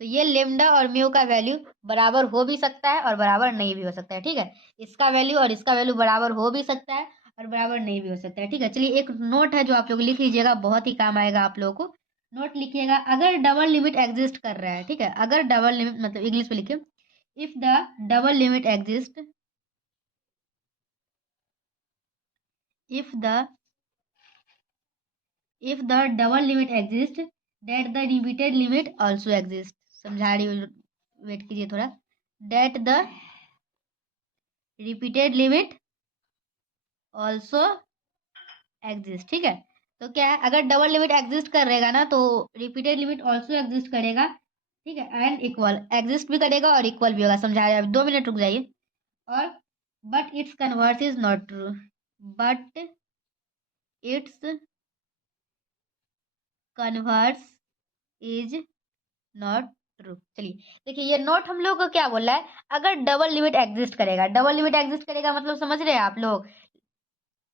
तो ये लेमडा और म्यू का वैल्यू बराबर हो भी सकता है और बराबर नहीं भी हो सकता है। ठीक है, इसका वैल्यू और इसका वैल्यू बराबर हो भी सकता है और बराबर नहीं भी हो सकता है। ठीक है, चलिए एक नोट है जो आप लोग लिख लीजिएगा, बहुत ही काम आएगा आप लोगों को। नोट लिखिएगा, अगर डबल लिमिट एग्जिस्ट कर रहा है, ठीक है, अगर डबल लिमिट मतलब इंग्लिश में लिखिए, if the double limit exist, if the double limit exist that the repeated limit also exist. समझा रही हूँ, वेट कीजिए थोड़ा। That the repeated limit also exist. ठीक है, तो क्या है, अगर डबल लिमिट एग्जिस्ट करेगा ना तो रिपीटेड लिमिट ऑल्सो एग्जिस्ट करेगा। ठीक है, एंड इक्वल एग्जिस्ट भी करेगा और इक्वल भी होगा। समझा रहे, अब 2 मिनट रुक जाइए। और but it's converse is not true, but it's converse is not true. चलिए देखिए, ये नोट हम लोग को क्या बोल रहा है, अगर डबल लिमिट एग्जिस्ट करेगा, डबल लिमिट एग्जिस्ट करेगा मतलब समझ रहे हैं आप लोग।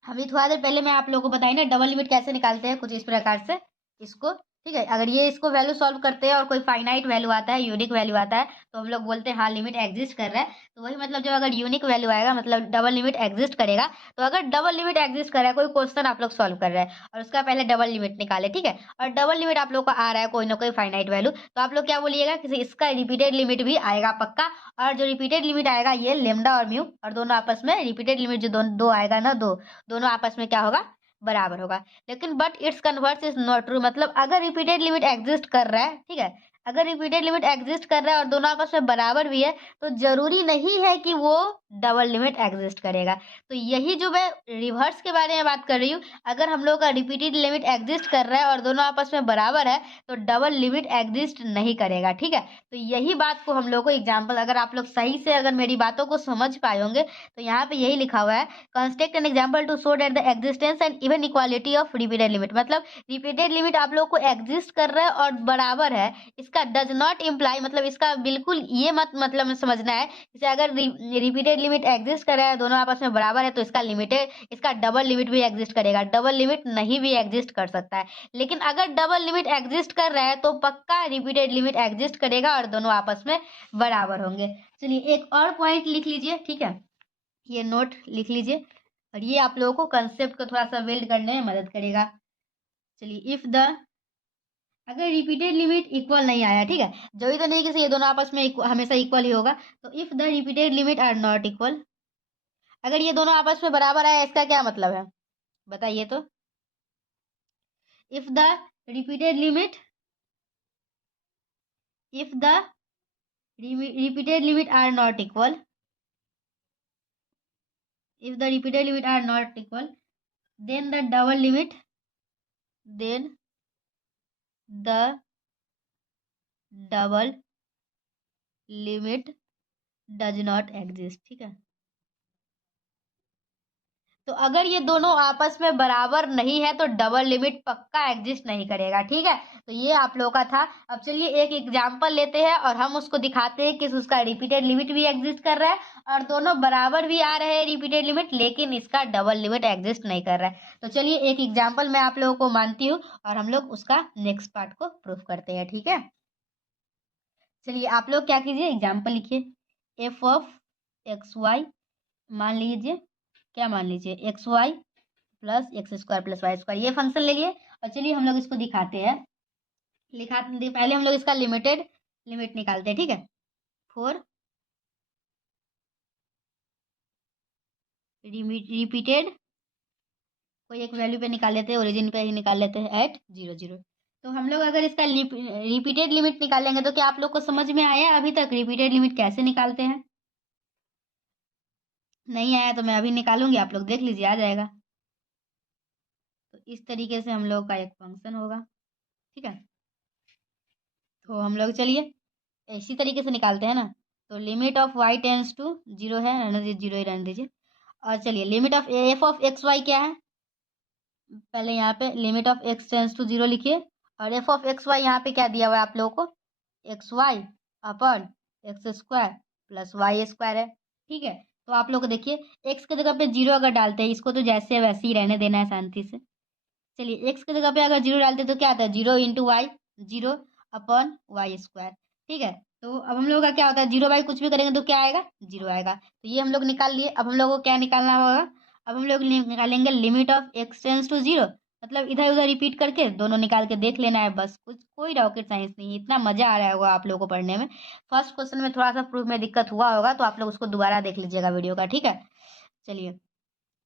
अभी थोड़ा देर पहले मैं आप लोगों को बताई ना डबल लिमिट कैसे निकालते हैं, कुछ इस प्रकार से इसको। ठीक है, अगर ये इसको वैल्यू सॉल्व करते हैं और कोई फाइनाइट वैल्यू आता है, यूनिक वैल्यू आता है, तो हम लोग बोलते हैं हाँ लिमिट एग्जिस्ट कर रहा है। तो वही मतलब जब अगर यूनिक वैल्यू आएगा मतलब डबल लिमिट एग्जिस्ट करेगा। तो अगर डबल लिमिट एग्जिस्ट कर रहा है, कोई क्वेश्चन आप लोग सॉल्व कर रहे हैं और उसका पहले डबल लिमिट निकाले, ठीक है, और डबल लिमिट आप लोग को आ रहा है कोई ना कोई फाइनाइट वैल्यू, तो आप लोग क्या बोलिएगा कि इसका रिपीटेड लिमिट भी आएगा पक्का। और जो रिपीटेड लिमिट आएगा ये लेमडा और म्यू, और दोनों आपस में रिपीटेड लिमिट जो दो आएगा ना, दोनों आपस में क्या होगा, बराबर होगा। लेकिन but it's converse is not true, मतलब अगर रिपीटेड लिमिट एग्जिस्ट कर रहा है, ठीक है, अगर रिपीटेड लिमिट एग्जिस्ट कर रहा है और दोनों आपस में बराबर भी है, तो जरूरी नहीं है कि वो डबल लिमिट एग्जिस्ट करेगा। तो यही जो मैं रिवर्स के बारे में बात कर रही हूँ, अगर हम लोग का रिपीटेड लिमिट एग्जिस्ट कर रहा है और दोनों आपस में बराबर है, तो डबल लिमिट एग्जिस्ट नहीं करेगा। ठीक है, तो यही बात को हम लोग को एग्जाम्पल, अगर आप लोग सही से अगर मेरी बातों को समझ पाए होंगे, तो यहाँ पे यही लिखा हुआ है, construct an example to show that the existence and even equality of repeated limit. मतलब रिपीटेड लिमिट आप लोग को एग्जिस्ट कर रहा है और बराबर है, इसका डज नॉट इम्प्लाई, मतलब इसका बिल्कुल ये मत मतलब में समझना है, जैसे अगर रिपीटेड लिमिट एग्जिस्ट कर रहा है, दोनों आपस में बराबर है, तो इसका लिमिटेड, इसका डबल लिमिट भी एग्जिस्ट करेगा। डबल लिमिट नहीं भी एग्जिस्ट कर सकता है, लेकिन अगर डबल लिमिट एग्जिस्ट कर रहा है तो पक्का रिपीटेड लिमिट एग्जिस्ट करेगा और दोनों आपस में बराबर होंगे। चलिए एक और पॉइंट लिख लीजिए, ठीक है, ये नोट लिख लीजिए, और ये आप लोगों को कंसेप्ट को थोड़ा सा बिल्ड करने में मदद करेगा। चलिए इफ द, अगर रिपीटेड लिमिट इक्वल नहीं आया, ठीक है, जरूरी तो नहीं कि ये दोनों आपस में हमेशा इक्वल ही होगा, तो if the repeated limit are not equal, अगर ये दोनों आपस में बराबर आया इसका क्या मतलब है, बताइए तो। If the repeated limit, if the repeated limit are not equal, if the repeated limit are not equal, then the double limit, then the double limit does not exist, ठीक है। तो अगर ये दोनों आपस में बराबर नहीं है तो डबल लिमिट पक्का एग्जिस्ट नहीं करेगा, ठीक है। तो ये आप लोगों का था। अब चलिए एक एग्जांपल लेते हैं और हम उसको दिखाते हैं कि उसका रिपीटेड लिमिट भी एग्जिस्ट कर रहा है और दोनों बराबर भी आ रहे हैं रिपीटेड लिमिट, लेकिन इसका डबल लिमिट एग्जिस्ट नहीं कर रहा है। तो चलिए एक एग्जाम्पल मैं आप लोगों को मानती हूँ और हम लोग उसका नेक्स्ट पार्ट को प्रूफ करते हैं, ठीक है। चलिए आप लोग क्या कीजिए, एग्जाम्पल लिखिए। एफ ऑफ एक्स वाई, मान लीजिए, क्या मान लीजिए, x y plus x square plus Y square, ये फंक्शन ले लिए। और चलिए हम लोग इसको दिखाते हैं। पहले हम लोग इसका लिमिट निकालते हैं, ठीक है। फोर रिपीटेड, कोई एक वैल्यू पे निकाल लेते हैं, ओरिजिन पे ही निकाल लेते हैं, एट 0 0। तो हम लोग अगर इसका रिपीटेड लिमिट निकालेंगे तो क्या आप लोग को समझ में आया अभी तक रिपीटेड लिमिट कैसे निकालते हैं? नहीं आया तो मैं अभी निकालूंगी, आप लोग देख लीजिए, आ जाएगा। तो इस तरीके से हम लोग का एक फंक्शन होगा, ठीक है। तो हम लोग चलिए इसी तरीके से निकालते हैं ना। तो limit of Y tends to 0 है, रहने दीजिए, 0 ही रहने दीजिए। और चलिए limit of f of x y क्या है, पहले यहाँ पे limit of x tends to 0 लिखिए। और एफ ऑफ एक्स वाई यहाँ पे क्या दिया हुआ है आप लोगों को, X Y upon X square plus Y square है, ठीक है। तो आप लोग को देखिए एक्स की जगह पे 0 अगर डालते हैं, इसको तो जैसे वैसे ही रहने देना है शांति से। चलिए एक्स की जगह पे अगर 0 डालते हैं तो क्या आता है, 0 इंटू वाई, 0 अपन वाई स्क्वायर, ठीक है। तो अब हम लोग का क्या होता है, 0 बाई कुछ भी करेंगे तो क्या आएगा, 0 आएगा। तो ये हम लोग निकाल लिए। अब हम लोग को क्या निकालना होगा, अब हम लोग निकालेंगे limit of x tends to 0। मतलब इधर उधर रिपीट करके दोनों निकाल के देख लेना है बस, कुछ कोई रॉकेट साइंस नहीं है, इतना मजा आ रहा होगा आप लोगों को पढ़ने में। फर्स्ट क्वेश्चन में थोड़ा सा प्रूफ में दिक्कत हुआ होगा तो आप लोग उसको दोबारा देख लीजिएगा वीडियो का, ठीक है। चलिए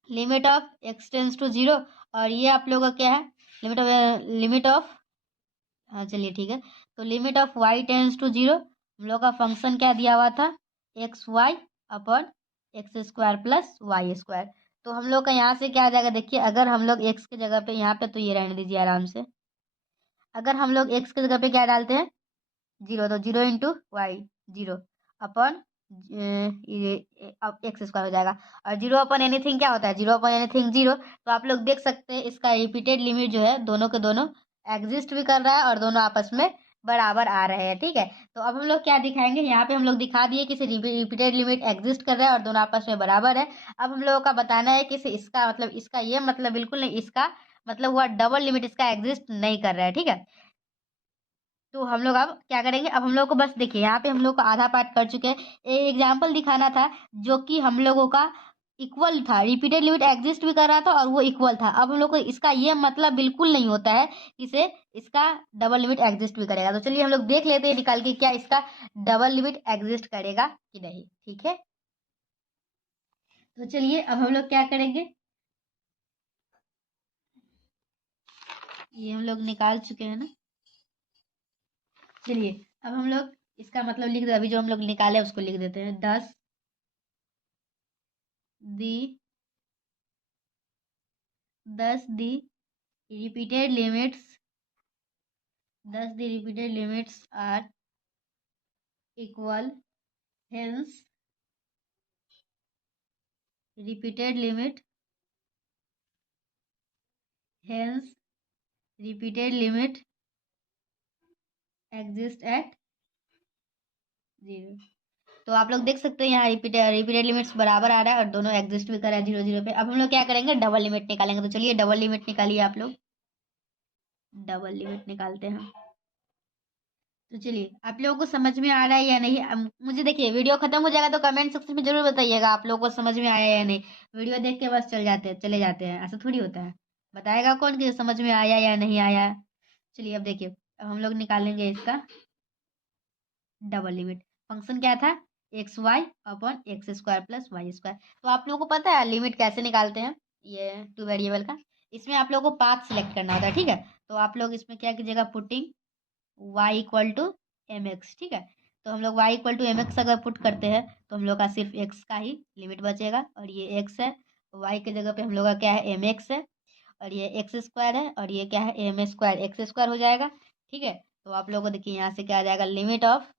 limit of x tends to 0, और ये आप लोगों का क्या है, लिमिट ऑफ हाँ चलिए ठीक है। तो limit of Y tends to 0, हम लोग का फंक्शन क्या दिया हुआ था, X Y upon X square plus Y square. तो हम लोग का यहाँ से क्या आ जाएगा, देखिए अगर हम लोग एक्स की जगह पे यहाँ पे, तो ये रहने दीजिए आराम से, अगर हम लोग एक्स की जगह पे क्या डालते हैं, 0, तो 0 इंटू वाई, 0 अपन एक्स स्क्वायर हो जाएगा। और 0 अपन एनीथिंग क्या होता है, 0 अपन एनीथिंग 0। तो आप लोग देख सकते हैं इसका रिपीटेड लिमिट जो है दोनों के दोनों एग्जिस्ट भी कर रहा है और दोनों आपस में बराबर आ रहे हैं, ठीक है। तो अब हम लोग क्या दिखाएंगे, यहाँ पे हम लोग दिखा दिए कि रिपीटेड लिमिट एग्जिस्ट कर रहा है और दोनों आपस में बराबर है। अब हम लोगों का बताना है कि इसका मतलब, इसका ये मतलब बिल्कुल नहीं, इसका मतलब हुआ डबल लिमिट इसका एग्जिस्ट नहीं कर रहा है, ठीक है। तो हम लोग अब क्या करेंगे, अब हम लोग को बस देखिए यहाँ पे हम लोग को आधा पार्ट कर चुके हैं। एग्जाम्पल दिखाना था जो कि हम लोगों का इक्वल था, रिपीटेड लिमिट एग्जिस्ट भी कर रहा था और वो इक्वल था। अब हम लोग को इसका ये मतलब बिल्कुल नहीं होता है इसे इसका डबल लिमिट एग्जिस्ट भी करेगा। तो चलिए हम लोग देख लेते हैं निकाल के क्या इसका डबल लिमिट एग्जिस्ट करेगा कि नहीं, ठीक है। तो चलिए अब हम लोग क्या करेंगे, ये हम लोग निकाल चुके हैं ना। चलिए अब हम लोग इसका मतलब लिख दे, अभी जो हम लोग निकाले उसको लिख देते हैं। 10 दी repeated limits 10 the repeated limits are equal, hence repeated limit hence repeated limit exist at 0। तो आप लोग देख सकते हैं यहाँ रिपीटेड लिमिट्स बराबर आ रहा है और दोनों एग्जिस्ट भी कर रहा है 0 0 पे। अब हम लोग क्या करेंगे, डबल लिमिट निकालेंगे। तो चलिए डबल लिमिट निकालिए आप लोग, डबल लिमिट निकालते हैं। तो चलिए आप लोगों को समझ में आ रहा है या नहीं, मुझे देखिए वीडियो खत्म हो जाएगा तो कमेंट सेक्शन में जरूर बताइएगा आप लोगों को समझ में आया या नहीं। वीडियो देख के बस चले जाते हैं, ऐसा थोड़ी होता है। बताएगा कौन कि समझ में आया या नहीं आया। चलिए अब देखिए, अब हम लोग निकालेंगे इसका डबल लिमिट। फंक्शन क्या था, X Y upon X square plus Y square. तो आप लोगों को पता है लिमिट कैसे निकालते हैं, ये टू वेरिएबल का। इसमें आप लोगों को पाथ सिलेक्ट करना होता है, ठीक है। तो आप लोग इसमें क्या कीजिएगा, putting y equal to m x, ठीक है। तो हम लोग y equal to m x अगर पुट करते हैं तो हम लोग का सिर्फ x का ही लिमिट बचेगा और ये x है। y के जगह पे हम लोग का क्या है, एम एक्स है, और ये एक्स स्क्वायर है, और ये क्या है, एम स्क्वायर एक्स स्क्वायर हो जाएगा, ठीक है। तो आप लोगों को देखिए यहाँ से क्या आ जाएगा, limit of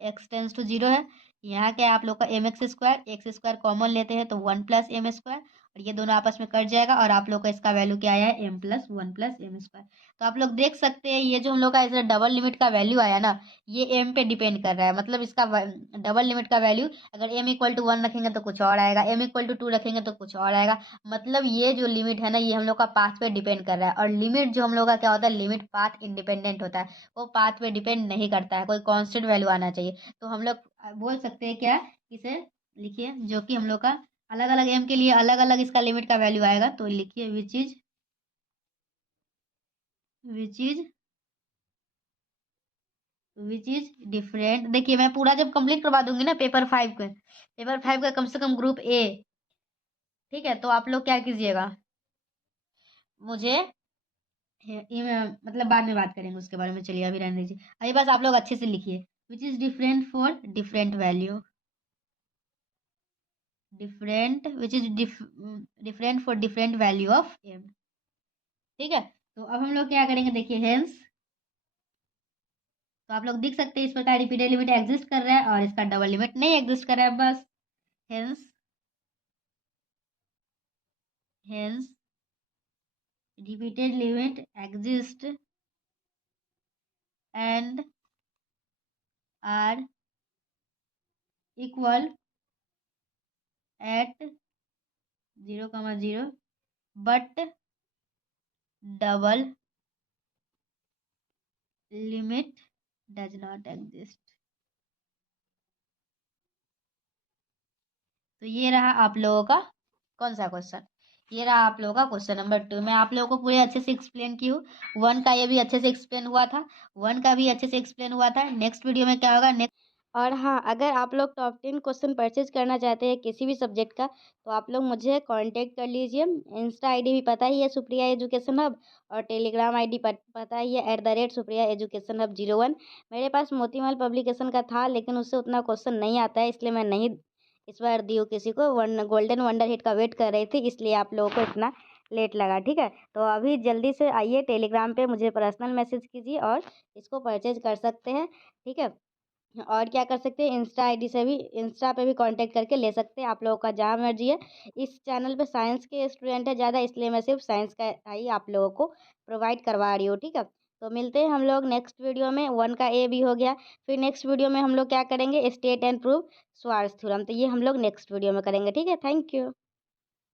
x tends to 0 है, यहाँ क्या है आप लोग का एक्स स्क्वायर कॉमन लेते हैं तो 1 + m² और ये दोनों आपस में कट जाएगा और आप लोग का इसका वैल्यू क्या आया है m+1 + m²। तो आप लोग देख सकते हैं ये जो हम लोग का इधर डबल लिमिट का वैल्यू आया ना, ये m पे डिपेंड कर रहा है। मतलब इसका डबल लिमिट का वैल्यू अगर m = 1 रखेंगे तो कुछ और आएगा, m = 2 रखेंगे तो कुछ और आएगा। मतलब ये जो लिमिट है ना, ये हम लोग का पाथ पे डिपेंड कर रहा है। और लिमिट जो हम लोग का क्या होता है, लिमिट पाथ इंडिपेंडेंट होता है, वो पाथ पे डिपेंड नहीं करता है, कोई कांस्टेंट वैल्यू आना चाहिए। तो हम लोग बोल सकते हैं क्या, इसे लिखिए जो कि हम लोग का अलग अलग एम के लिए अलग अलग इसका लिमिट का वैल्यू आएगा। तो लिखिए विच इज डिफरेंट। देखिए मैं पूरा जब कंप्लीट करवा दूंगी ना पेपर 5 का कम से कम ग्रुप ए, ठीक है, तो आप लोग क्या कीजिएगा, मुझे मतलब बाद में बात करेंगे उसके बारे में, चलिए अभी रहने दीजिए। अभी बस आप लोग अच्छे से लिखिए which is different for different value, different for different value of m. ठीक है, तो अब हम लोग क्या करेंगे, देखिए हेंस, तो आप लोग देख सकते हैं इस प्रकार रिपीटेड लिमिट एग्जिस्ट कर रहा है और इसका डबल लिमिट नहीं एग्जिस्ट कर रहा है। बस hence hence repeated limit exist and are equal at 0,0 but double limit does not exist. तो ये रहा आप लोगों का कौन सा क्वेश्चन, ये रहा आप लोगों का क्वेश्चन नंबर 2। मैं आप लोगों को पूरे अच्छे से एक्सप्लेन की हूँ। 1 का ये भी अच्छे से एक्सप्लेन हुआ था, 1 का भी अच्छे से एक्सप्लेन हुआ था। नेक्स्ट वीडियो में क्या होगा, नेक्स्ट। और हाँ, अगर आप लोग टॉप 10 क्वेश्चन परचेज करना चाहते हैं किसी भी सब्जेक्ट का, तो आप लोग मुझे कांटेक्ट कर लीजिए। इंस्टा आईडी भी पता ही है, सुप्रिया एजुकेशन हब, और टेलीग्राम आईडी पता ही है, @सुप्रिया एजुकेशन हब 01। मेरे पास मोतीमल पब्लिकेशन का था लेकिन उससे उतना क्वेश्चन नहीं आता है, इसलिए मैं नहीं इस बार दी हूँ किसी को। गोल्डन वंडर हिट का वेट कर रही थी, इसलिए आप लोगों को इतना लेट लगा। ठीक है, तो अभी जल्दी से आइए टेलीग्राम पे मुझे पर्सनल मैसेज कीजिए और इसको परचेज कर सकते हैं। ठीक है, और क्या कर सकते हैं, इंस्टा आईडी से भी, इंस्टा पे भी कांटेक्ट करके ले सकते हैं, आप लोगों का जहाँ मर्जी है। इस चैनल पे साइंस के स्टूडेंट है ज़्यादा, इसलिए मैं सिर्फ साइंस का ही आप लोगों को प्रोवाइड करवा रही हूँ। ठीक है, तो मिलते हैं हम लोग नेक्स्ट वीडियो में। 1 का ए भी हो गया, फिर नेक्स्ट वीडियो में हम लोग क्या करेंगे, स्टेट एंड प्रूव स्वार्थ थ्योरम। तो ये हम लोग नेक्स्ट वीडियो में करेंगे। ठीक है, थैंक यू।